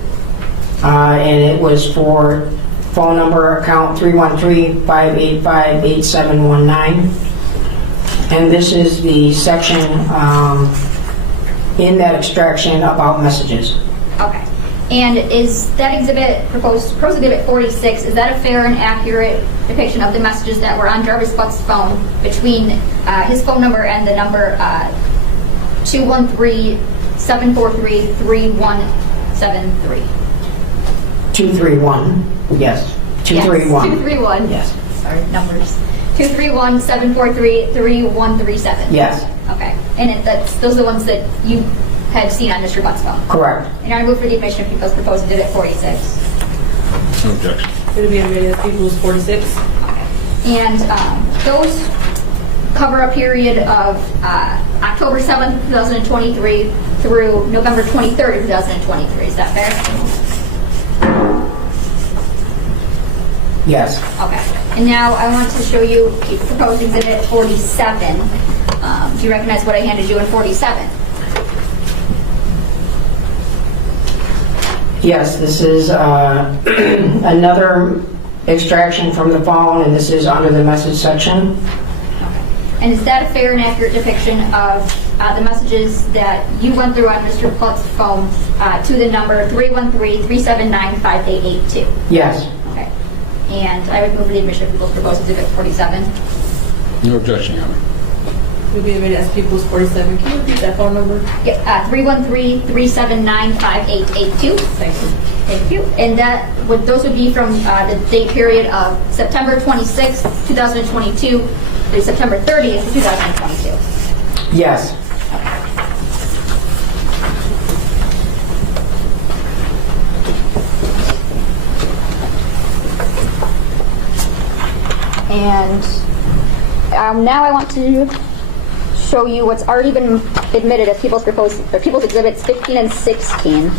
and it was for phone number account 313-585-8719. And this is the section in that extraction about messages. Okay. And is that exhibit, proposed exhibit 46, is that a fair and accurate depiction of the messages that were on Jarvis Butt's phone between his phone number and the number 213-743-3173? 231, yes. 231. Yes, 231. Yes. Sorry, numbers. 231-743-3137. Yes, Okay. And those are the ones that you had seen on Mr. Butt's phone. correct. And I move for the admission of people's proposed exhibit 46. No objection. It'll be admitted as Peoples 46. And those cover a period of October 7th, 2023 through November 23rd, 2023. Is that fair? Yes. Okay. And now I want to show you proposed exhibit 47. Do you recognize what I handed you in 47? Yes, this is another extraction from the phone, and this is under the message section. And is that a fair and accurate depiction of the messages that you went through on Mr. Butt's phone to the number 313-379-5882? Yes. Okay. And I would move for the admission of people's proposed exhibit 47. No objection, Your Honor. It'll be admitted as Peoples 47. Can you repeat that phone number? Yeah, 313-379-5882. Thank you. Thank you. And those would be from the date period of September 26th, 2022 through September 30th, 2022. Yes. And now I want to show you what's already been admitted as people's exhibits 15 and 16.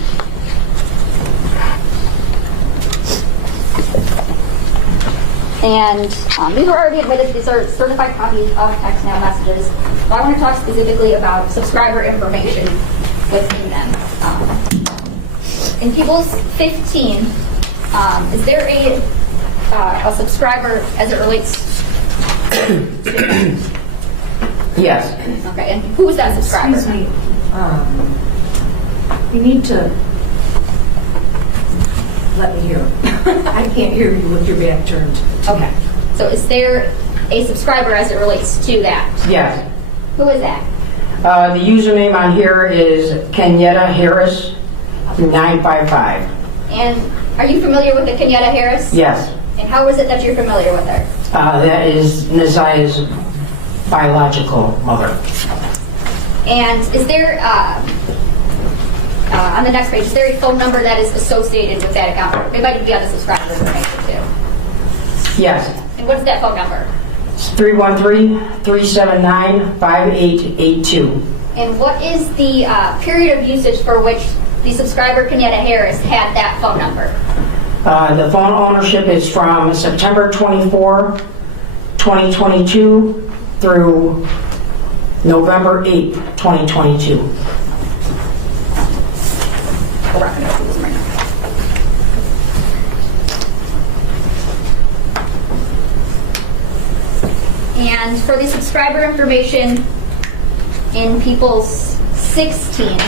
And these were already admitted. These are certified copies of Text Now messages. But I want to talk specifically about subscriber information within them. In People's 15, is there a subscriber as it relates to Yes. Okay, and who is that subscriber? Excuse me, you need to Let me hear. I can't hear you with your back turned. Okay. So is there a subscriber as it relates to that? Yes. Who is that? The username on here is Kenyatta Harris 955. And are you familiar with the Kenyatta Harris? Yes. And how is it that you're familiar with her? That is Nazia's biological mother. And is there, on the next page, is there a phone number that is associated with that account? It might be on the subscriber information too. Yes. And what is that phone number? It's 313-379-5882. And what is the period of usage for which the subscriber Kenyatta Harris had that phone number? The phone ownership is from September 24, 2022 through November 8, 2022. We're not going to go through this right now. And for the subscriber information in People's 16,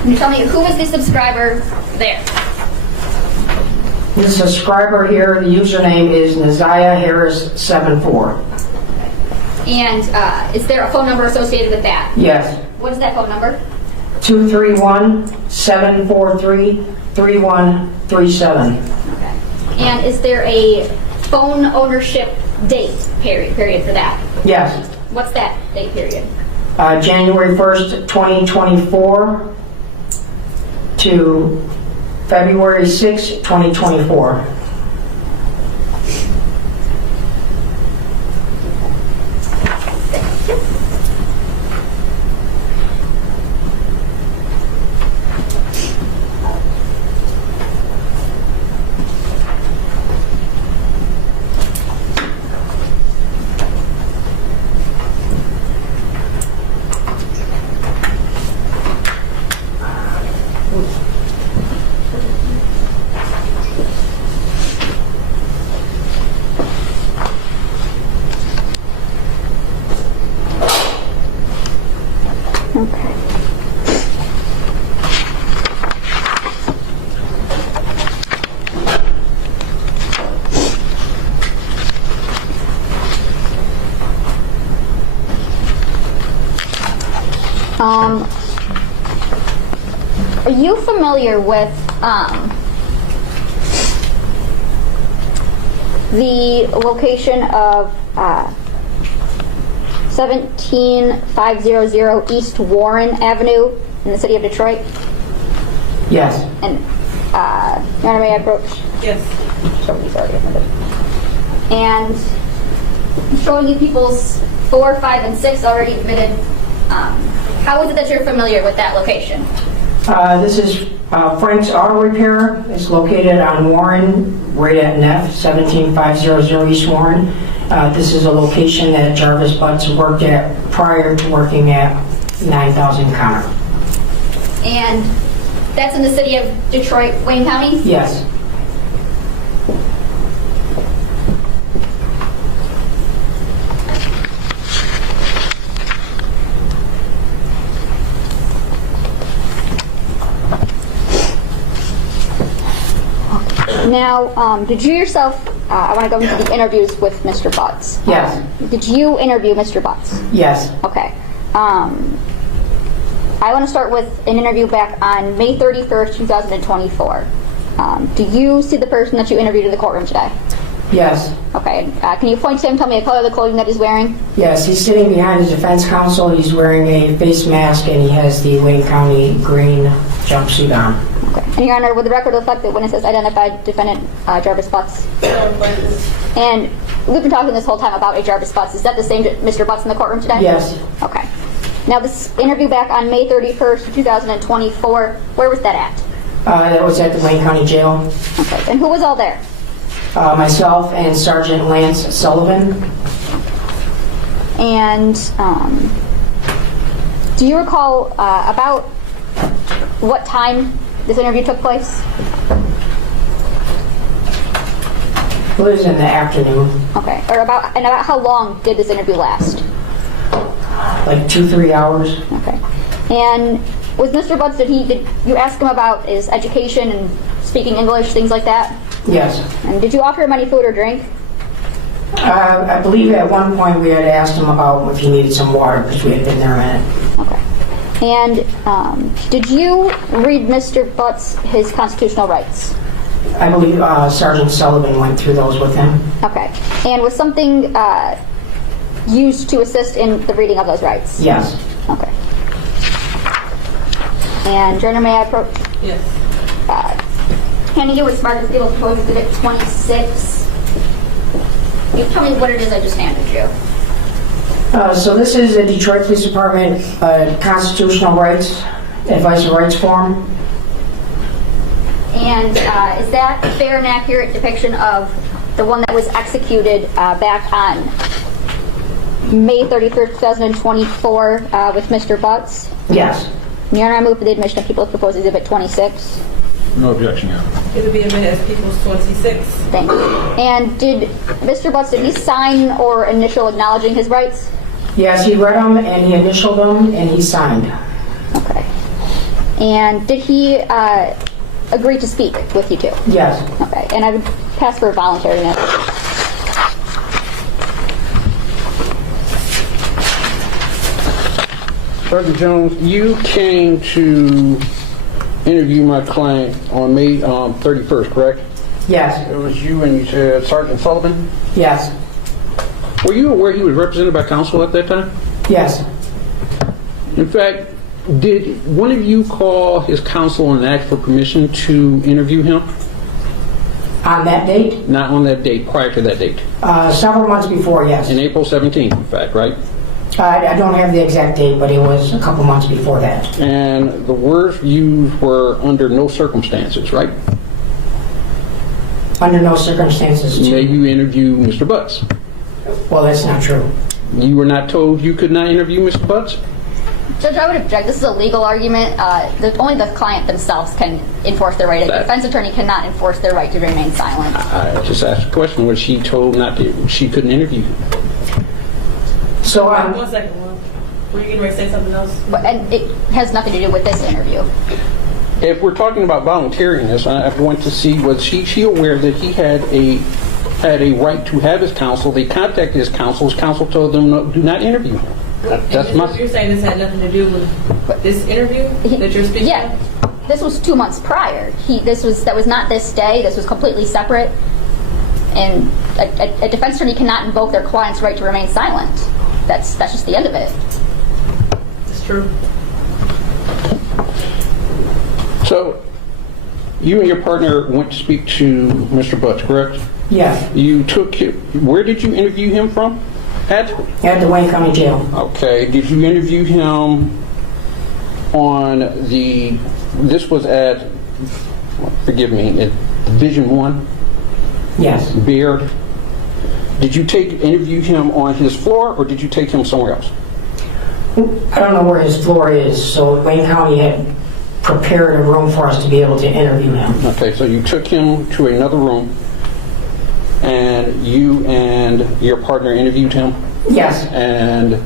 can you tell me who is the subscriber there? The subscriber here, the username is Nazia Harris 74. And is there a phone number associated with that? Yes. What is that phone number? 231-743-3137. Okay. And is there a phone ownership date period for that? Yes. What's that date period? January 1st, 2024 to February 6th, 2024. Okay. Are you familiar with the location of 17500 East Warren Avenue in the city of Detroit? Yes. And Your Honor, may I approach? Yes. Somebody's already admitted. And I'm showing you people's 4, 5, and 6 already admitted. How is it that you're familiar with that location? This is Frank's Auto Repair. It's located on Warren, right at Neff, 17500 East Warren. This is a location that Jarvis Butts worked at prior to working at 9000 Connor. And that's in the city of Detroit, Wayne County? Yes. Now, did you yourself, I want to go into the interviews with Mr. Butts. Yes. Did you interview Mr. Butts? Yes. Okay. I want to start with an interview back on May 31st, 2024. Do you see the person that you interviewed in the courtroom today? Yes. Okay. Can you point to him, tell me the color of the clothing that he's wearing? Yes, he's sitting behind the defense counsel. He's wearing a face mask and he has the Wayne County green jumpsuit on. Okay. And Your Honor, would the record reflect that witnesses identified defendant Jarvis Butts? And we've been talking this whole time about a Jarvis Butts. Is that the same Mr. Butts in the courtroom today? Yes. Okay. Now this interview back on May 31st, 2024, where was that at? That was at the Wayne County Jail. Okay. And who was all there? Myself and Sergeant Lance Sullivan. And do you recall about what time this interview took place? It was in the afternoon, Okay. Or about how long did this interview last? like 2-3 hours. Okay. And Was Mr. Butts, did you ask him about his education and speaking English, things like that? Yes. And did you offer him any food or drink? I believe at one point we had asked him about if he needed some water because we had been there a minute. Okay. And did you read Mr. Butts his constitutional rights? I believe Sergeant Sullivan went through those with him. Okay. And was something used to assist in the reading of those rights? Yes. Okay. And Journal, may I approach? Yes. Handing you with smart people proposed exhibit 26. You tell me what it is I just handed you. So this is a Detroit Police Department constitutional rights, advice and rights form. And is that a fair and accurate depiction of the one that was executed back on May 31st, 2024 with Mr. Butts? Yes. Your Honor, I move for the admission of People's Proposed Exhibit 26. No objection, Your Honor. It will be admitted as People's 26. Thank you. And did Mr. Butts, did he sign or initial acknowledging his rights? Yes, he read them and he initialed them and he signed. Okay. And did he agree to speak with you too? Yes. Okay. And I would pass for voluntariness. Sergeant Jones, you came to interview my client on May 31st, correct? Yes. It was you and Sergeant Sullivan? Yes. Were you aware he was represented by counsel at that time? Yes. In fact, did one of you call his counsel and ask for permission to interview him? On that date? Not on that date, prior to that date. Several months before, yes. In April 17th, in fact, right? I don't have the exact date, but it was a couple months before that. And the words used were under no circumstances, right? Under no circumstances. May you interview Mr. Butts? Well, that's not true. You were not told you could not interview Mr. Butts? Judge, I would object. This is a legal argument. Only the client themselves can enforce their right. A defense attorney cannot enforce their right to remain silent. I just asked a question. Was she told not to? She couldn't interview him? So, 1 second, Will. Were you getting ready to say something else? And it has nothing to do with this interview. If we're talking about voluntariness, I want to see, was she aware that he had a right to have his counsel? They contacted his counsel. His counsel told them, no, do not interview him. That's my... You're saying this had nothing to do with this interview that you're speaking Yeah. of? This was 2 months prior. That was not this day. This was completely separate. And a defense attorney cannot invoke their client's right to remain silent. That's just the end of it. It's true. So, you and your partner went to speak to Mr. Butts, correct? yes. You took him... Where did you interview him from? At Okay. Did you interview him on the... This was at... Forgive me. At Division 1? Yes. Beard. Did you interview him on his floor, or did you take him somewhere else? I don't know where his floor is, so Wayne County had prepared a room for us to be able to interview him. Okay, so you took him to another room, and you and your partner interviewed him? Yes. And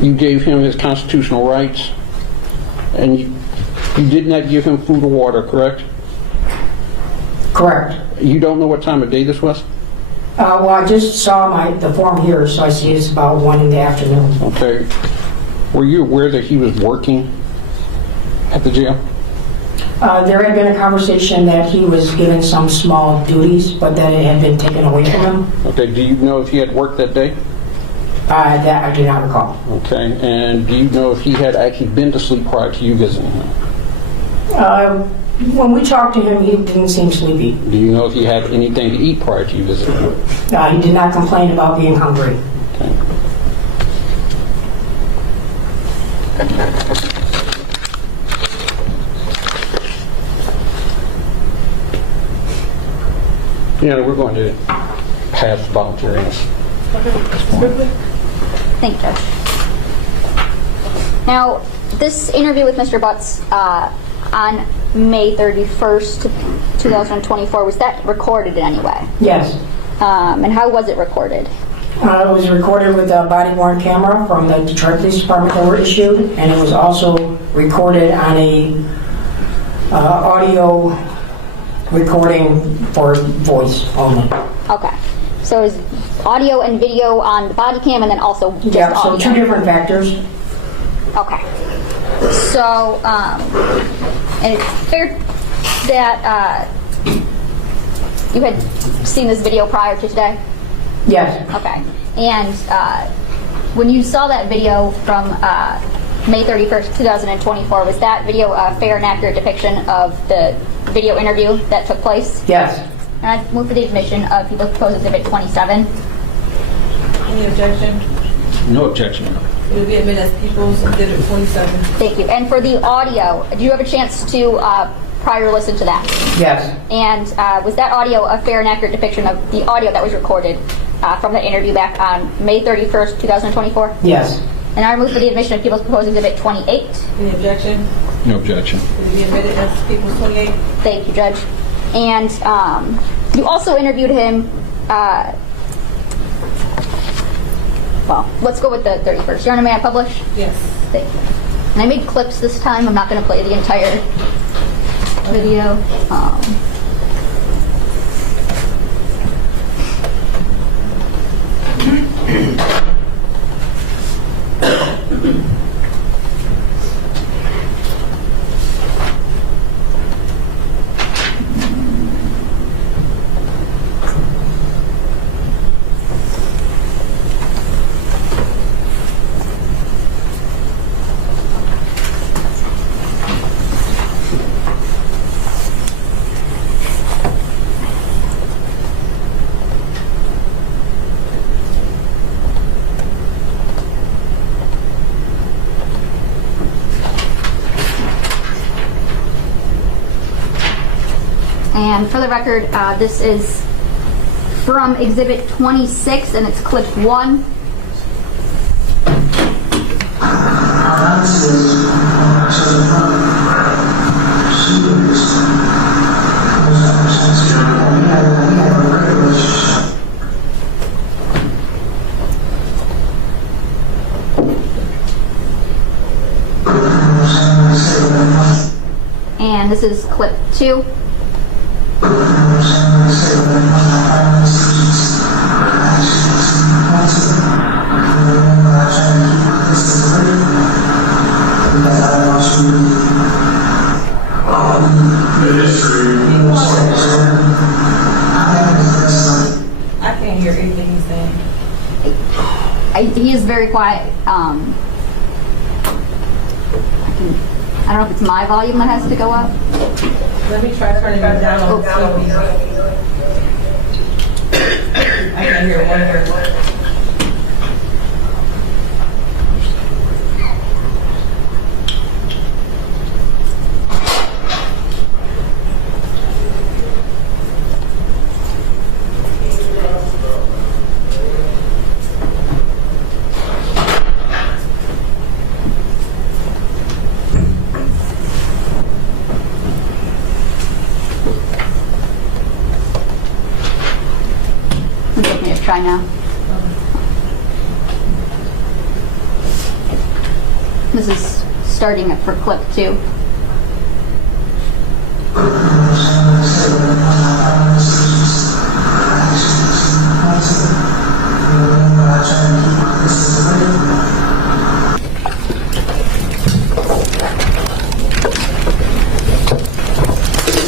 you gave him his constitutional rights, and you did not give him food or water, correct? Correct. You don't know what time of day this was? Well, I just saw the form here, so I see it's about 1 in the afternoon. Okay. Were you aware that he was working at the jail? There had been a conversation that he was given some small duties, but that it had been taken away from him. Okay, do you know if he had worked that day? That I do not recall. Okay, and do you know if he had actually been to sleep prior to you visiting him? When we talked to him, he didn't seem sleepy. Do you know if he had anything to eat prior to you visiting him? He did not complain about being hungry. Okay. Yeah, we're going to pass voluntariness. Thank you, Judge. Now, this interview with Mr. Butts on May 31st, 2024, was that recorded in any way? Yes. And how was it recorded? It was recorded with a body-worn camera from the Detroit Police Department that were issued, and it was also recorded on a audio recording for voice only. Okay. So is audio and video on the body cam and then also just Yeah, so audio? two different factors. Okay. So, and it's fair that you had seen this video prior to today? Yes. Okay. And when you saw that video from May 31st, 2024, was that video a fair and accurate depiction of the video interview that took place? Yes. And I move for the admission of People's Proposed Exhibit 27. Any objection? No objection. It will be admitted as People's Exhibit 27. Thank you. And for the audio, do you have a chance to prior listen to that? Yes. And was that audio a fair and accurate depiction of the audio that was recorded from the interview back on May 31st, 2024? Yes. And I move for the admission of People's Proposed Exhibit 28. Any objection? No objection. It will be admitted as People's 28. Thank you, Judge. And you also interviewed him, well, let's go with the 31st. You're on a man publish? Yes. Thank you. And I made clips this time. I'm not going to play the entire video. And for the record, this is from Exhibit 26, and it's clip 1. And this is clip 2. I can't hear anything he's saying. He is very quiet. I don't know if it's my volume that has to go up. Let me try turning it down on the TV. I can't hear one word. Let me try now. This is starting it for clip 2.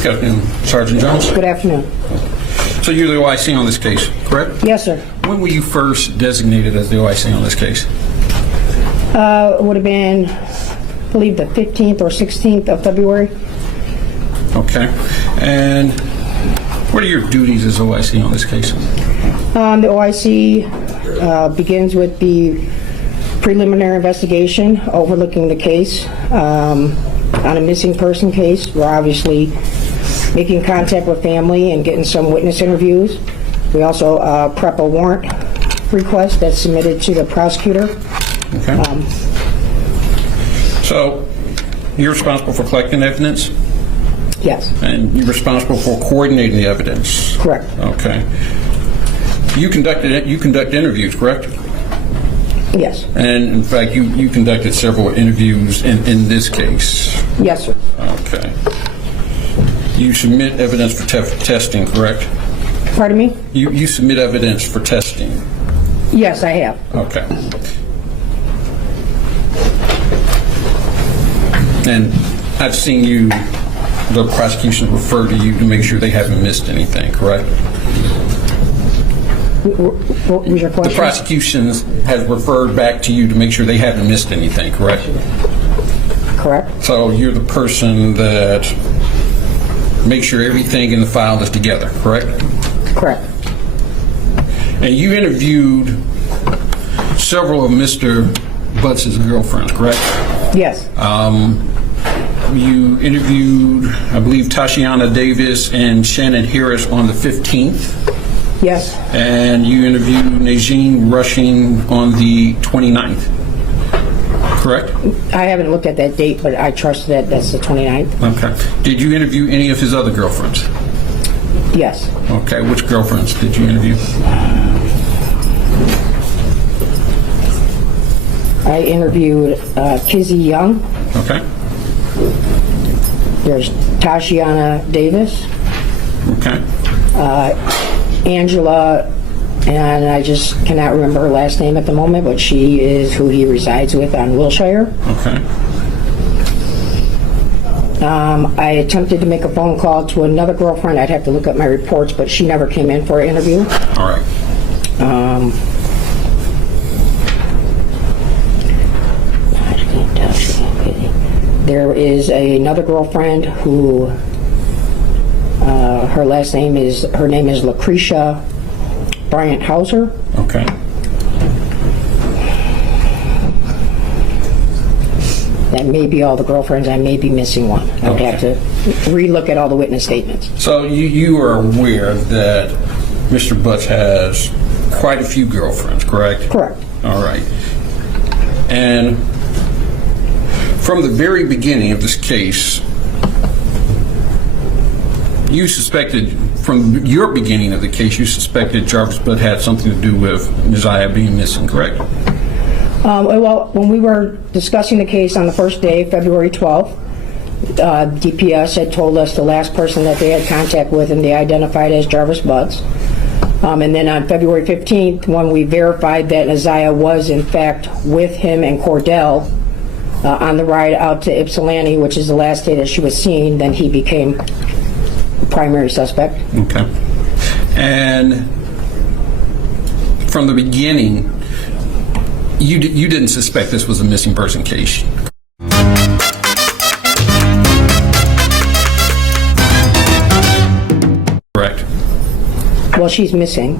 Good afternoon, Sergeant Jones. Good afternoon. So you're the OIC on this case, correct? Yes, sir. When were you first designated as the OIC on this case? It would have been, I believe, the 15th or 16th of February. Okay. And what are your duties as OIC on this case? The OIC begins with the preliminary investigation overlooking the case. On a missing person case, we're obviously making contact with family and getting some witness interviews. We also prep a warrant request that's submitted to the prosecutor. Okay. So you're responsible for collecting evidence, Yes, and you're responsible for coordinating the evidence. correct. Okay. You conduct interviews, correct? Yes. And in fact, you conducted several interviews in this case. Yes, sir. Okay. You submit evidence for testing, correct? Pardon me? You submit evidence for testing. Yes, I have. Okay. And I've seen the prosecution refer to you to make sure they haven't missed anything, correct? What was your question? The prosecution has referred back to you to make sure they haven't missed anything, correct? Correct. So you're the person that makes sure everything in the file is together, correct? Correct. And you interviewed several of Mr. Butts' girlfriends, correct? Yes. You interviewed, I believe, Tashiana Davis and Shannon Harris on the 15th. Yes. And you interviewed Najeen Rushing on the 29th, correct? I haven't looked at that date, but I trust that that's the 29th. Okay. Did you interview any of his other girlfriends? Yes. Okay. Which girlfriends did you interview? I interviewed Kizzy Young. Okay. There's Tashiana Davis. Okay. Angela, and I just cannot remember her last name at the moment, but she is who he resides with on Wilshire. Okay. I attempted to make a phone call to another girlfriend. I'd have to look at my reports, but she never came in for an interview. All right. There is another girlfriend who her name is Lucretia Bryant Hauser. Okay. That may be all the girlfriends. I may be missing one. I would have to relook at all the witness statements. So you are aware that Mr. Butts has quite a few girlfriends, correct? Correct. All right. And from the very beginning of this case, you suspected, from your beginning of the case, you suspected Jarvis Butt had something to do with Neziah being missing, correct? Well, when we were discussing the case on the first day, February 12th, DPS had told us the last person that they had contact with and they identified as Jarvis Butts. And then on February 15th, when we verified that Neziah was in fact with him and Cordell on the ride out to Ypsilanti, which is the last day that she was seen, then he became the primary suspect. Okay. And from the beginning, you didn't suspect this was a missing person case. Correct. Well, she's missing.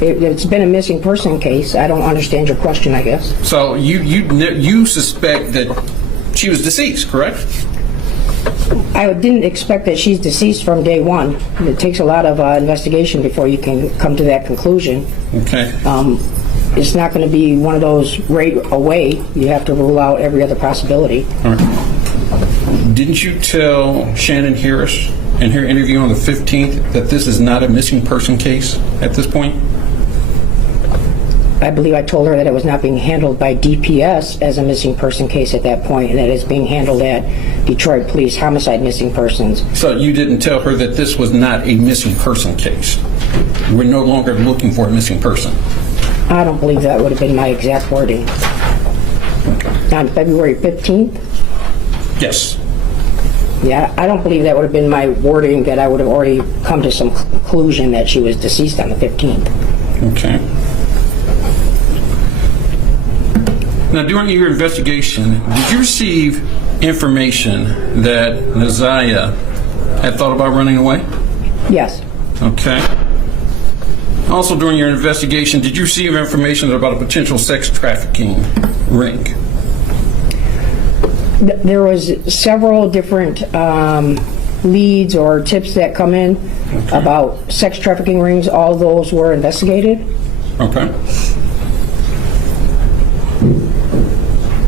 It's been a missing person case. I don't understand your question, I guess. So you suspect that she was deceased, correct? I didn't expect that she's deceased from day one. It takes a lot of investigation before you can come to that conclusion. Okay. It's not going to be one of those right away. You have to rule out every other possibility. All right. Didn't you tell Shannon Harris in her interview on the 15th that this is not a missing person case at this point? I believe I told her that it was not being handled by DPS as a missing person case at that point, and that it's being handled at Detroit Police Homicide Missing Persons. So you didn't tell her that this was not a missing person case? We're no longer looking for a missing person? I don't believe that would have been my exact wording. On February 15th? Yes. Yeah, I don't believe that would have been my wording, that I would have already come to some conclusion that she was deceased on the 15th. Okay. Now, during your investigation, did you receive information that Neziah had thought about running away? Yes. Okay. Also, during your investigation, did you receive information about a potential sex trafficking ring? There was several different leads or tips that come in about sex trafficking rings. All those were investigated. Okay.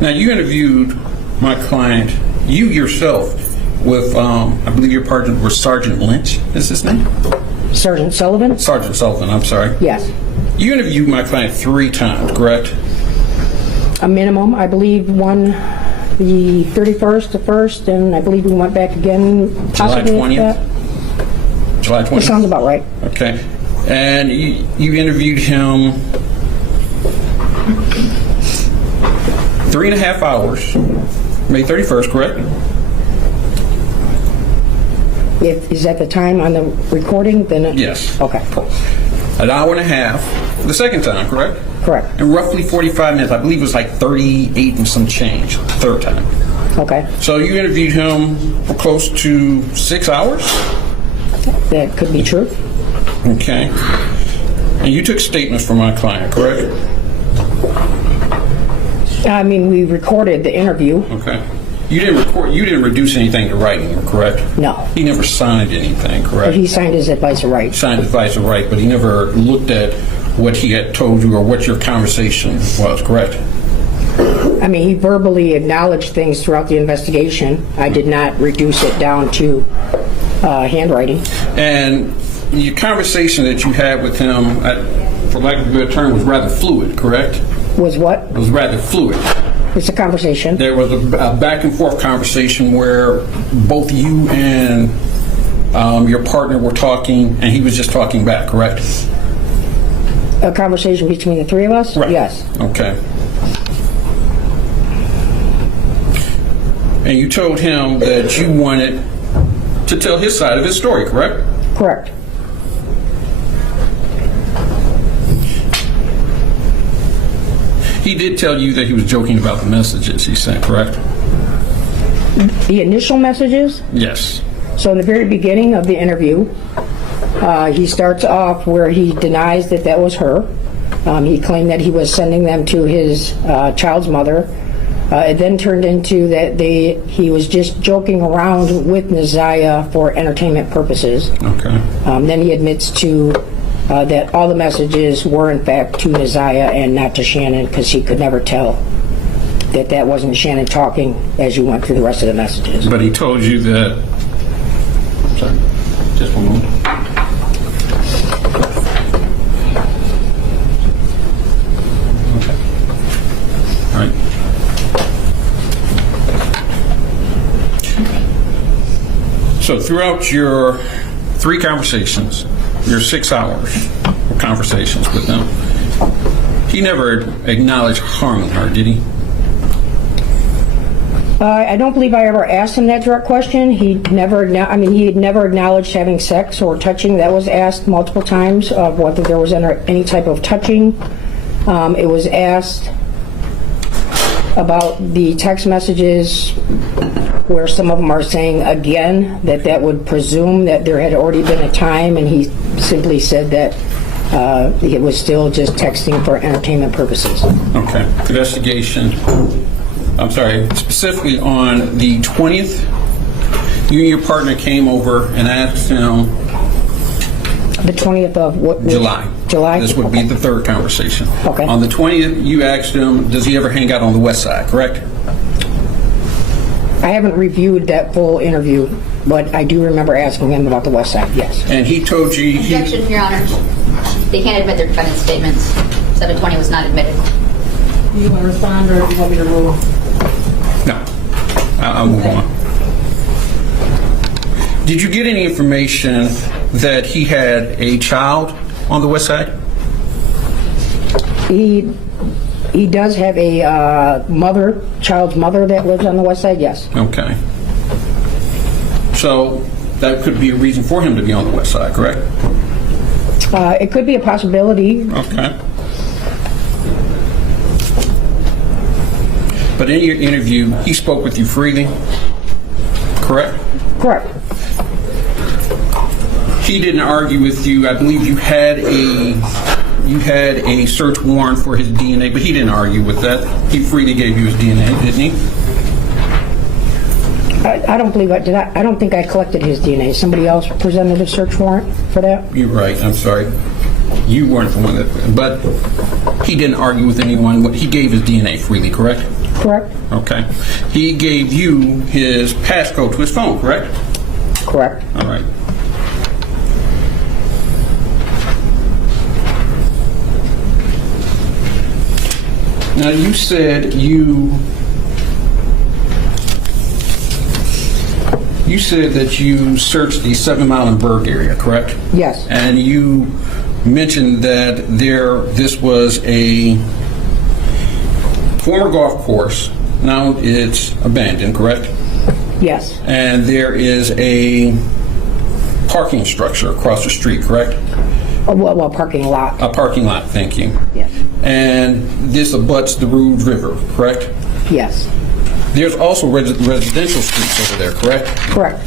Now, you interviewed my client, you yourself, with, I believe your partner was Sergeant Lynch, is his name? Sergeant Sullivan? Sergeant Sullivan, I'm sorry. Yes. You interviewed my client 3 times, correct? A minimum, I believe, one the 31st, the 1st, and I believe we went back again. July possibly 20th? July That 20th? sounds about right. Okay. And you interviewed him 3.5 hours, May 31st, correct? Is that the time on the recording? Then Yes. Okay. An hour and a half, the second time, correct? Correct. And roughly 45 minutes. I believe it was like 38 and some change, the third time. Okay. So you interviewed him for close to 6 hours? That could be true. Okay. And you took statements from my client, correct? I mean, we recorded the interview. Okay. You didn't reduce anything to writing, correct? No. He never signed anything, correct? He signed his advice of rights. Signed advice of right, but he never looked at what he had told you or what your conversation was, correct? I mean, he verbally acknowledged things throughout the investigation. I did not reduce it down to handwriting. And your conversation that you had with him, for lack of a good term, was rather fluid, correct? Was what? It was rather fluid. It's a conversation. There was a back and forth conversation where both you and your partner were talking, and he was just talking back, correct? A conversation between the three of us? Right. Yes. Okay. And you told him that you wanted to tell his side of his story, correct? Correct. He did tell you that he was joking about the messages he sent, correct? The initial messages? Yes. So in the very beginning of the interview, he starts off where he denies that that was her. He claimed that he was sending them to his child's mother. It then turned into that he was just joking around with Naziah for entertainment purposes. Okay. Then he admits to that all the messages were in fact to Naziah and not to Shannon, because he could never tell that that wasn't Shannon talking as you went through the rest of the messages. But he told you that... Sorry, just one moment. Okay. All right. So throughout your 3 conversations, your 6 hours of conversations with him, he never acknowledged harming her, did he? I don't believe I ever asked him that direct question. He had never acknowledged having sex or touching. That was asked multiple times of whether there was any type of touching. It was asked about the text messages where some of them are saying again that would presume that there had already been a time, and he simply said that it was still just texting for entertainment purposes. Okay. Investigation. I'm sorry, specifically on the 20th, you and your partner came over and asked him... The 20th of what? July. July? This would be the 3rd conversation. Okay. On the 20th, you asked him, does he ever hang out on the west side, correct? I haven't reviewed that full interview, but I do remember asking him about the west side, yes. And he told you... Objection, Your Honor. They can't admit their defendant's statements. 720 was not admitted. Do you want to respond, or do you want me to rule? No. I'll move on. Did you get any information that he had a child on the west side? He does have a child's mother that lives on the west side, yes. Okay. So that could be a reason for him to be on the west side, correct? It could be a possibility. Okay. But in your interview, he spoke with you freely, correct? Correct. He didn't argue with you. I believe you had a search warrant for his DNA, but he didn't argue with that. He freely gave you his DNA, didn't he? I don't believe I did. I don't think I collected his DNA. Somebody else presented a search warrant for that. You're right. I'm sorry. You weren't the one that... But he didn't argue with anyone. He gave his DNA freely, correct? Correct. Okay. He gave you his passcode to his phone, correct? Correct. All right. Now, you said you that you searched the 7 Mile and Berg area, correct? Yes. And you mentioned that this was a former golf course. Now it's abandoned, correct? Yes. And there is a parking structure across the street, correct? Well, parking lot. A parking lot, thank you. Yes. And this abuts the Rouge River, correct? Yes. There's also residential streets over there, correct? Correct.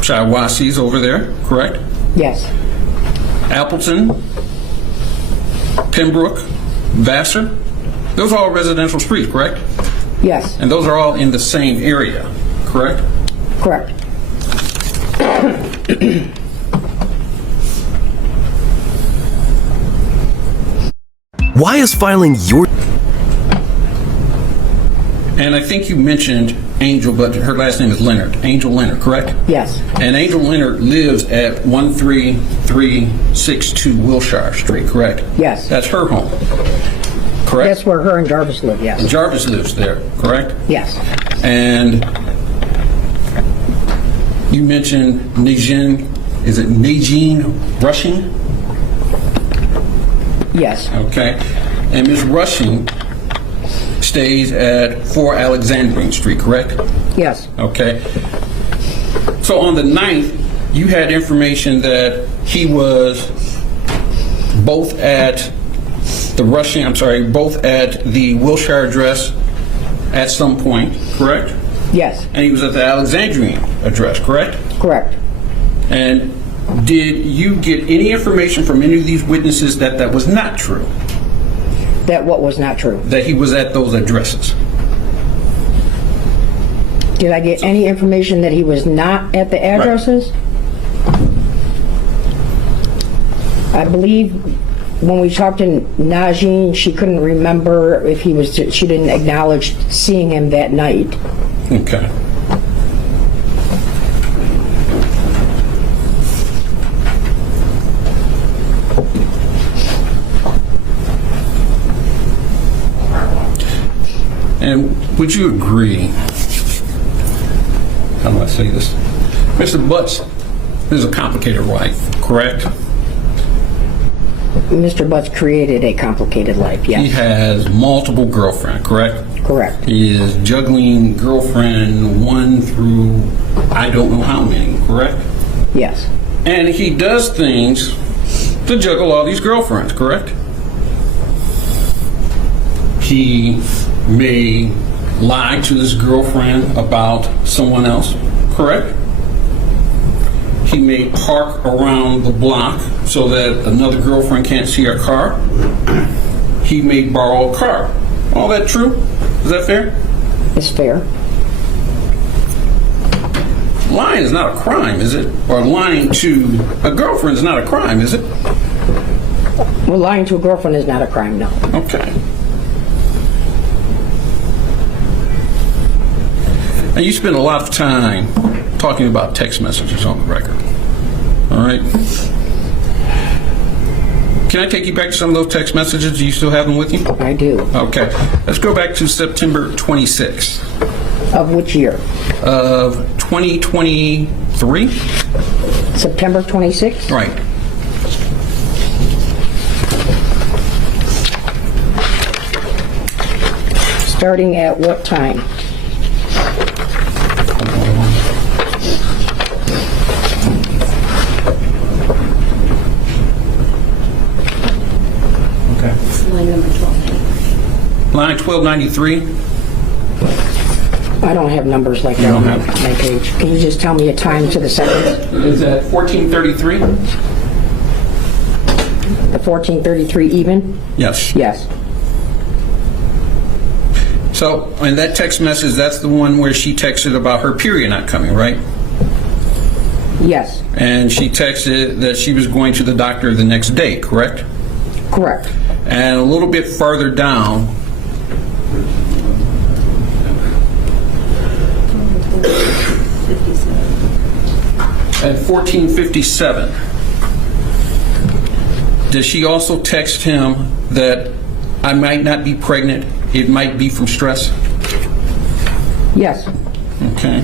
Shiawassee over there, correct? Yes. Appleton, Pembroke, Vassar, those are all residential streets, correct? Yes. And those are all in the same area, correct? Correct. Why is filing your... And I think you mentioned Angel, but her last name is Leonard. Angel Leonard, correct? Yes. And Angel Leonard lives at 13362 Wilshire Street, correct? Yes. That's her home, correct? That's where her and Jarvis live, yes. Jarvis lives there, correct? Yes. And you mentioned Najin, is it Najin Rushing? Yes. Okay. And Ms. Rushing stays at 4 Alexandrian Street, correct? Yes. Okay. So on the 9th, you had information that he was both at the both at the Wilshire address at some point, correct? Yes. And he was at the Alexandrian address, correct? Correct. And did you get any information from any of these witnesses that that was not true? That what was not true. That he was at those addresses? Did I get any information that he was not at the addresses? I believe when we talked to Najin, she couldn't remember if he was, she didn't acknowledge seeing him that night. Okay. And would you agree, how do I say this? Mr. Butts is a complicated life, correct? Mr. Butts created a complicated life, He yes. has multiple girlfriends, correct? Correct. He is juggling girlfriend 1 through I don't know how many, correct? Yes. And he does things to juggle all these girlfriends, correct? He may lie to his girlfriend about someone else, correct? He may park around the block so that another girlfriend can't see her car. He may borrow a car. All that true? Is that fair? It's fair. Lying is not a crime, is it? Or lying to a girlfriend is not a crime, is it? Well, lying to a girlfriend is not a crime, no. Okay. And you spend a lot of time talking about text messages on the record. All right? Can I take you back to some of those text messages? Do you still have them with you? I do. Okay. Let's go back to September 26th Of which year? of 2023. September 26th? Right. Starting at what time? Okay. Line 1293. I don't have numbers like that don't on have it. my page. Can you just tell me a time to the second? Is at 1433. The 1433 even? Yes. Yes. So, in that text message, that's the one where she texted about her period not coming, right? Yes. And she texted that she was going to the doctor the next day, correct? Correct. And a little bit farther down, at 1457, does she also text him that I might not be pregnant. It might be from stress. Yes. Okay.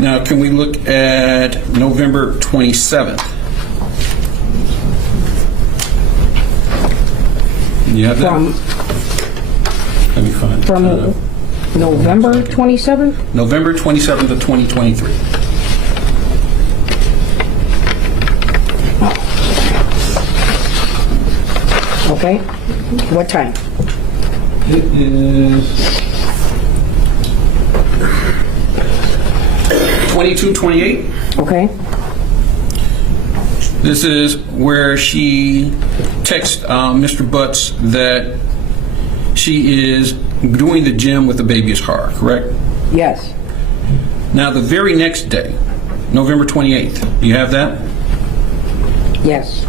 Now, can we look at November 27th? You have that? Let me find it. From November 27th? November 27th of 2023. Okay. What time? It is 22:28. Okay. This is where she texts Mr. Butts that she is doing the gym with the baby's heart, correct? Yes. Now, the very next day, November 28th, do you have that? Yes.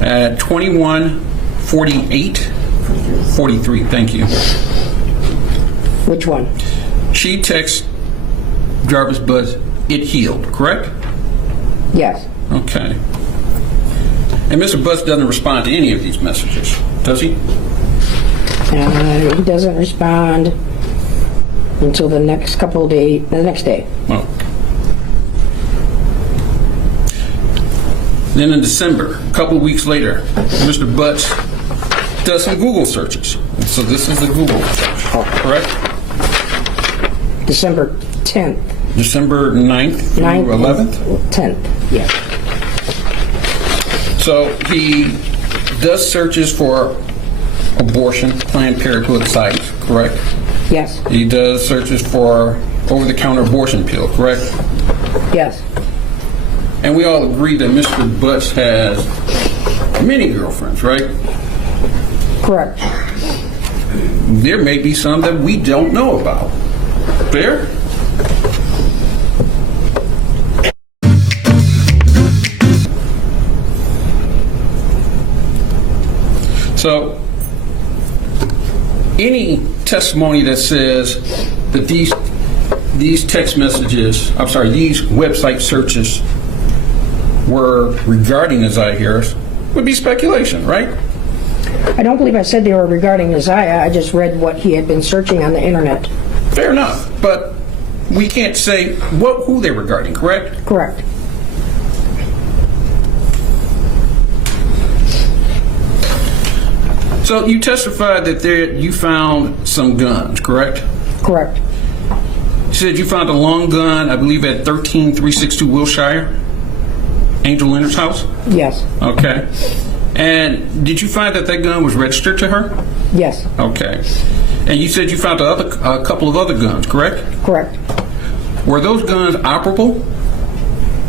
At 21:43, thank you. Which one? She texts Jarvis Butts, it healed, correct? Yes. Okay. And Mr. Butts doesn't respond to any of these messages, does he? He doesn't respond until the next couple of days, the next day. Oh. Then in December, a couple of weeks later, Mr. Butts does some Google searches. So this is the Google search, correct? December 10th. December 9th through 11th? 10th, yes. So he does searches for abortion, Planned Parenthood sites, correct? Yes. He does searches for over-the-counter abortion pill, correct? Yes. And we all agree that Mr. Butts has many girlfriends, right? Correct. There may be some that we don't know about. Fair? So, any testimony that says that these text messages, these website searches were regarding Isaiah Harris would be speculation, right? I don't believe I said they were regarding Isaiah. I just read what he had been searching on the internet. Fair enough, but we can't say who they're regarding, correct? Correct. So you testified that you found some guns, correct? Correct. You said you found a long gun, I believe, at 13362 Wilshire, Angel Leonard's house? Yes. Okay. And did you find that gun was registered to her? Yes. Okay. And you said you found a couple of other guns, correct? Correct. Were those guns operable?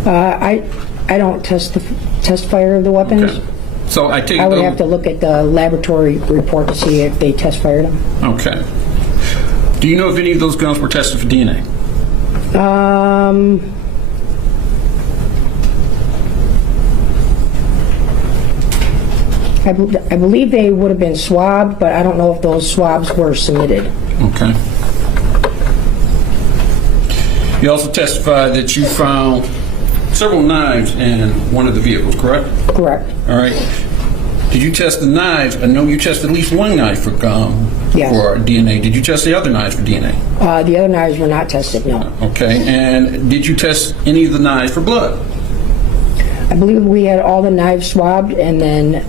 I don't test fire the weapons. Okay. So I take I would those- have to look at the laboratory report to see if they test fired them. Okay. Do you know if any of those guns were tested for DNA? I believe they would have been swabbed, but I don't know if those swabs were submitted. Okay. You also testified that you found several knives in one of the vehicles, correct? Correct. All right. Did you test the knives? I know you tested at least one knife for Yes. for DNA. Did you test the other knives for DNA? The other knives were not tested, no. Okay. And did you test any of the knives for blood? I believe we had all the knives swabbed, and then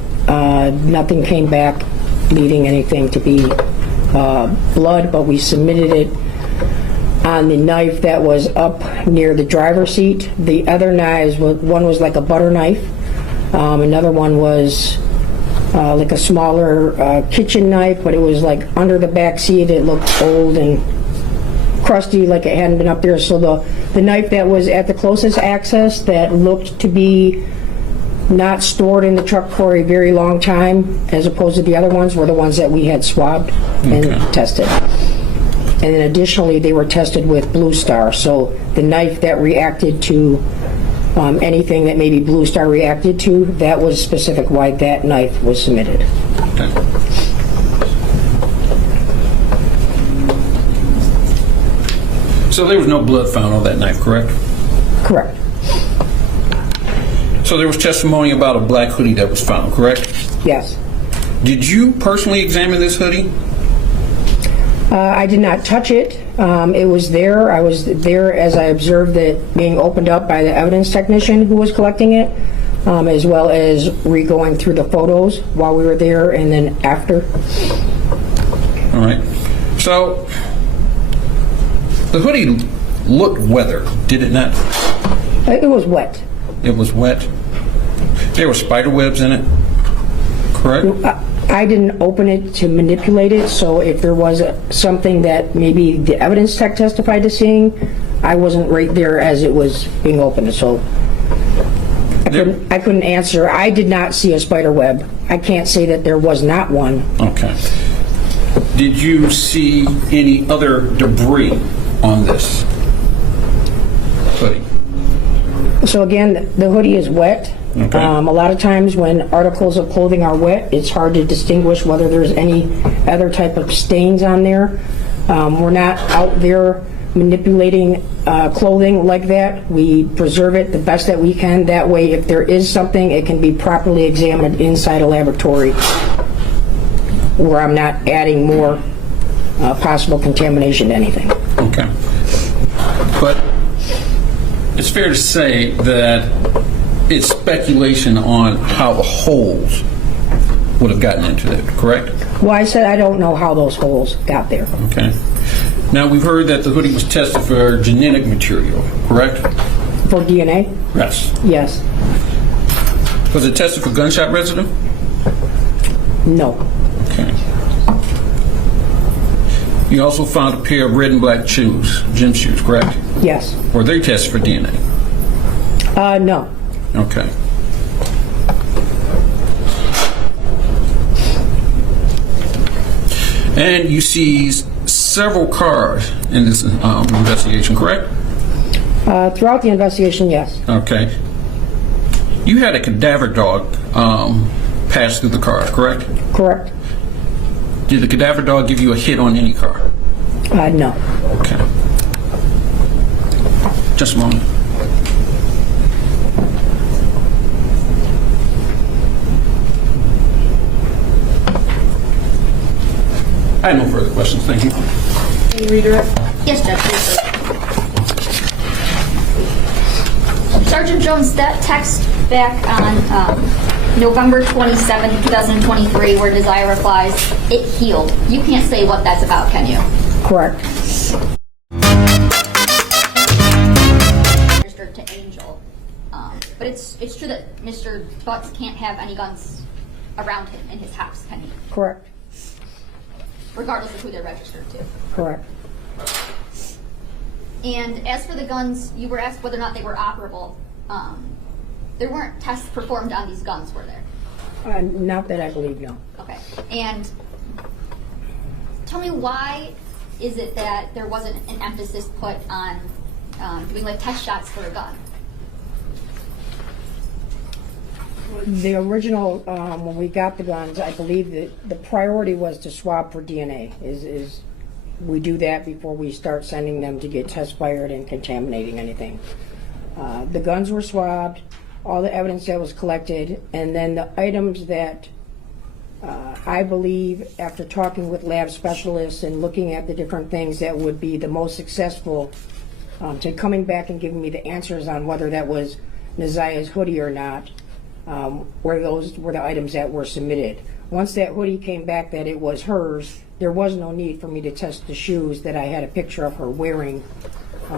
nothing came back leading anything to be blood, but we submitted it on the knife that was up near the driver's seat. The other knives, one was like a butter knife, another one was like a smaller kitchen knife, but it was like under the back seat. It looked old and crusty, like it hadn't been up there. So the knife that was at the closest access that looked to be not stored in the truck for a very long time, as opposed to the other ones, were the ones that we had swabbed and tested. And then additionally, they were tested with Blue Star. So the knife that reacted to anything that maybe Blue Star reacted to, that was specific why that knife was submitted. Okay. So there was no blood found on that knife, correct? Correct. So there was testimony about a black hoodie that was found, correct? Yes. Did you personally examine this hoodie? I did not touch it. It was there. I was there as I observed it being opened up by the evidence technician who was collecting it, as well as re-going through the photos while we were there and then after. All right. So, the hoodie looked weathered, did it not? It was wet. It was wet. There were spider webs in it, correct? I didn't open it to manipulate it, so if there was something that maybe the evidence tech testified to seeing, I wasn't right there as it was being opened, so I couldn't answer. I did not see a spider web. I can't say that there was not one. Okay. Did you see any other debris on this hoodie? So again, the hoodie is wet. Okay. A lot of times when articles of clothing are wet, it's hard to distinguish whether there's any other type of stains on there. We're not out there manipulating clothing like that. We preserve it the best that we can. That way, if there is something, it can be properly examined inside a laboratory where I'm not adding more possible contamination to anything. Okay. But it's fair to say that it's speculation on how the holes would have gotten into it, correct? Well, I said I don't know how those holes got there. Okay. Now, we've heard that the hoodie was tested for genetic material, correct? For DNA? Yes. Yes. Was it tested for gunshot residue? No. Okay. You also found a pair of red and black shoes, gym shoes, correct? Yes. Were they tested for DNA? No. Okay. And you seized several cars in this investigation, correct? Throughout the investigation, yes. Okay. You had a cadaver dog pass through the car, correct? Correct. Did the cadaver dog give you a hit on any car? No. Okay. Just a moment. I have no further questions. Thank you. Can you redirect? Yes, Judge, briefly. Sergeant Jones, that text back on November 27, 2023, where Desire replies, "It healed." You can't say what that's about, can you? Correct. Registered to Angel. But it's true that Mr. Butts can't have any guns around him in his house, can he? Correct. Regardless of who they're registered to. Correct. And as for the guns, you were asked whether or not they were operable. There weren't tests performed on these guns, were there? Not that I believe, no. Okay. And tell me, why is it that there wasn't an emphasis put on doing like test shots for a gun? The original, when we got the guns, I believe that the priority was to swab for DNA. Is we do that before we start sending them to get test fired and contaminating anything. The guns were swabbed, all the evidence that was collected, and then the items that I believe, after talking with lab specialists and looking at the different things that would be the most successful to coming back and giving me the answers on whether that was Nazia's hoodie or not, those were the items that were submitted. Once that hoodie came back that it was hers, there was no need for me to test the shoes that I had a picture of her wearing,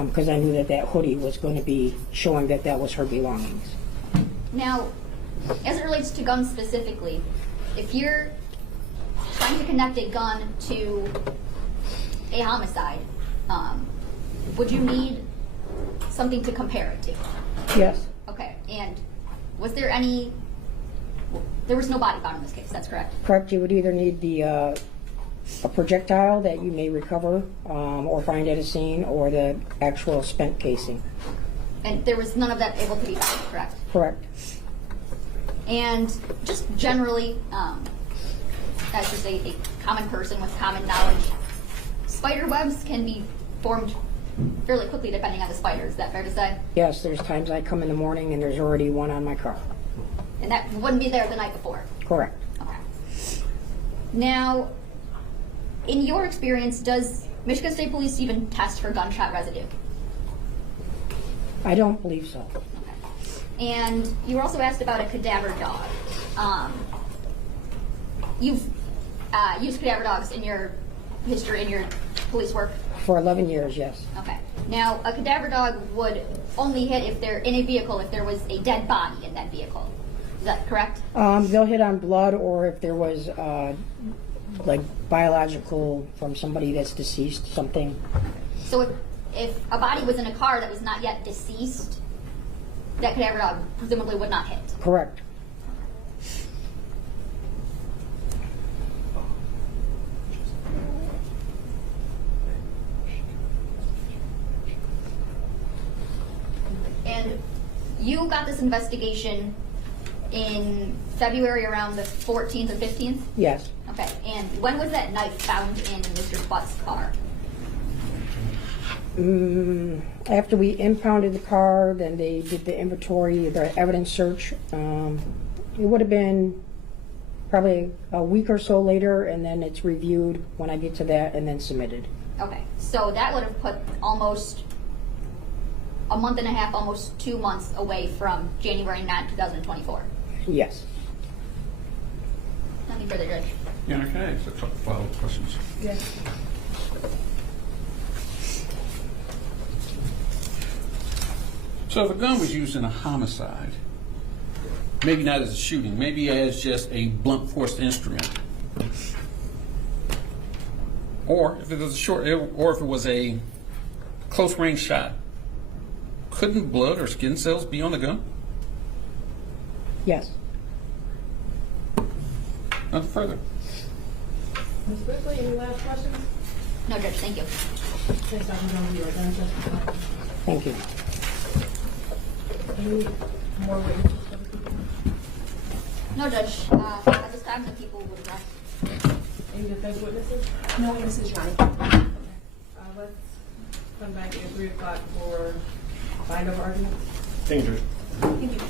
because I knew that that hoodie was going to be showing that that was her belongings. Now, as it relates to guns specifically, if you're trying to connect a gun to a homicide, would you need something to compare it to? Yes. Okay, and was there was no body found in this case, that's correct? Correct. You would either need a projectile that you may recover or find at a scene, or the actual spent casing. And there was none of that able to be found, correct? Correct. And just generally, as just a common person with common knowledge, spider webs can be formed fairly quickly depending on the spider. Is that fair to say? Yes, there's times I come in the morning and there's already one on my car. And that wouldn't be there the night before? Correct. Okay. Now, in your experience, does Michigan State Police even test for gunshot residue? I don't believe so. And you were also asked about a cadaver dog. You've used cadaver dogs in your history, in your police work? For 11 years, yes. Okay. Now, a cadaver dog would only hit if they're in a vehicle if there was a dead body in that vehicle. Is that correct? They'll hit on blood, or if there was like biological from somebody that's deceased, something. So if a body was in a car that was not yet deceased, that cadaver dog presumably would not hit. Correct. And you got this investigation in February around the 14th or 15th? Yes. Okay. And when was that knife found in Mr. Butt's car? After we impounded the car, then they did the inventory, the evidence search. It would have been probably a week or so later, and then it's reviewed when I get to that, and then submitted. Okay. So that would have put almost a month and a half, almost 2 months away from January 9, 2024. Yes. Nothing further, Judge. Yeah, can I ask a couple follow-up questions? Yes. So if a gun was used in a homicide, maybe not as a shooting, maybe as just a blunt force instrument, or if it was or if it was a close range shot, couldn't blood or skin cells be on the gun? Yes. Nothing further. Ms. Whitley, any last questions? No, Judge. Thank you. Thanks, Dr. Jones, you are done testifying. Thank you. Any more witnesses for the people? No, Judge. At this time, the people would rest. Any defense witnesses? No witnesses, Your Honor. Let's come back at 3 o'clock for bind-over arguments. Thank you. Thank you.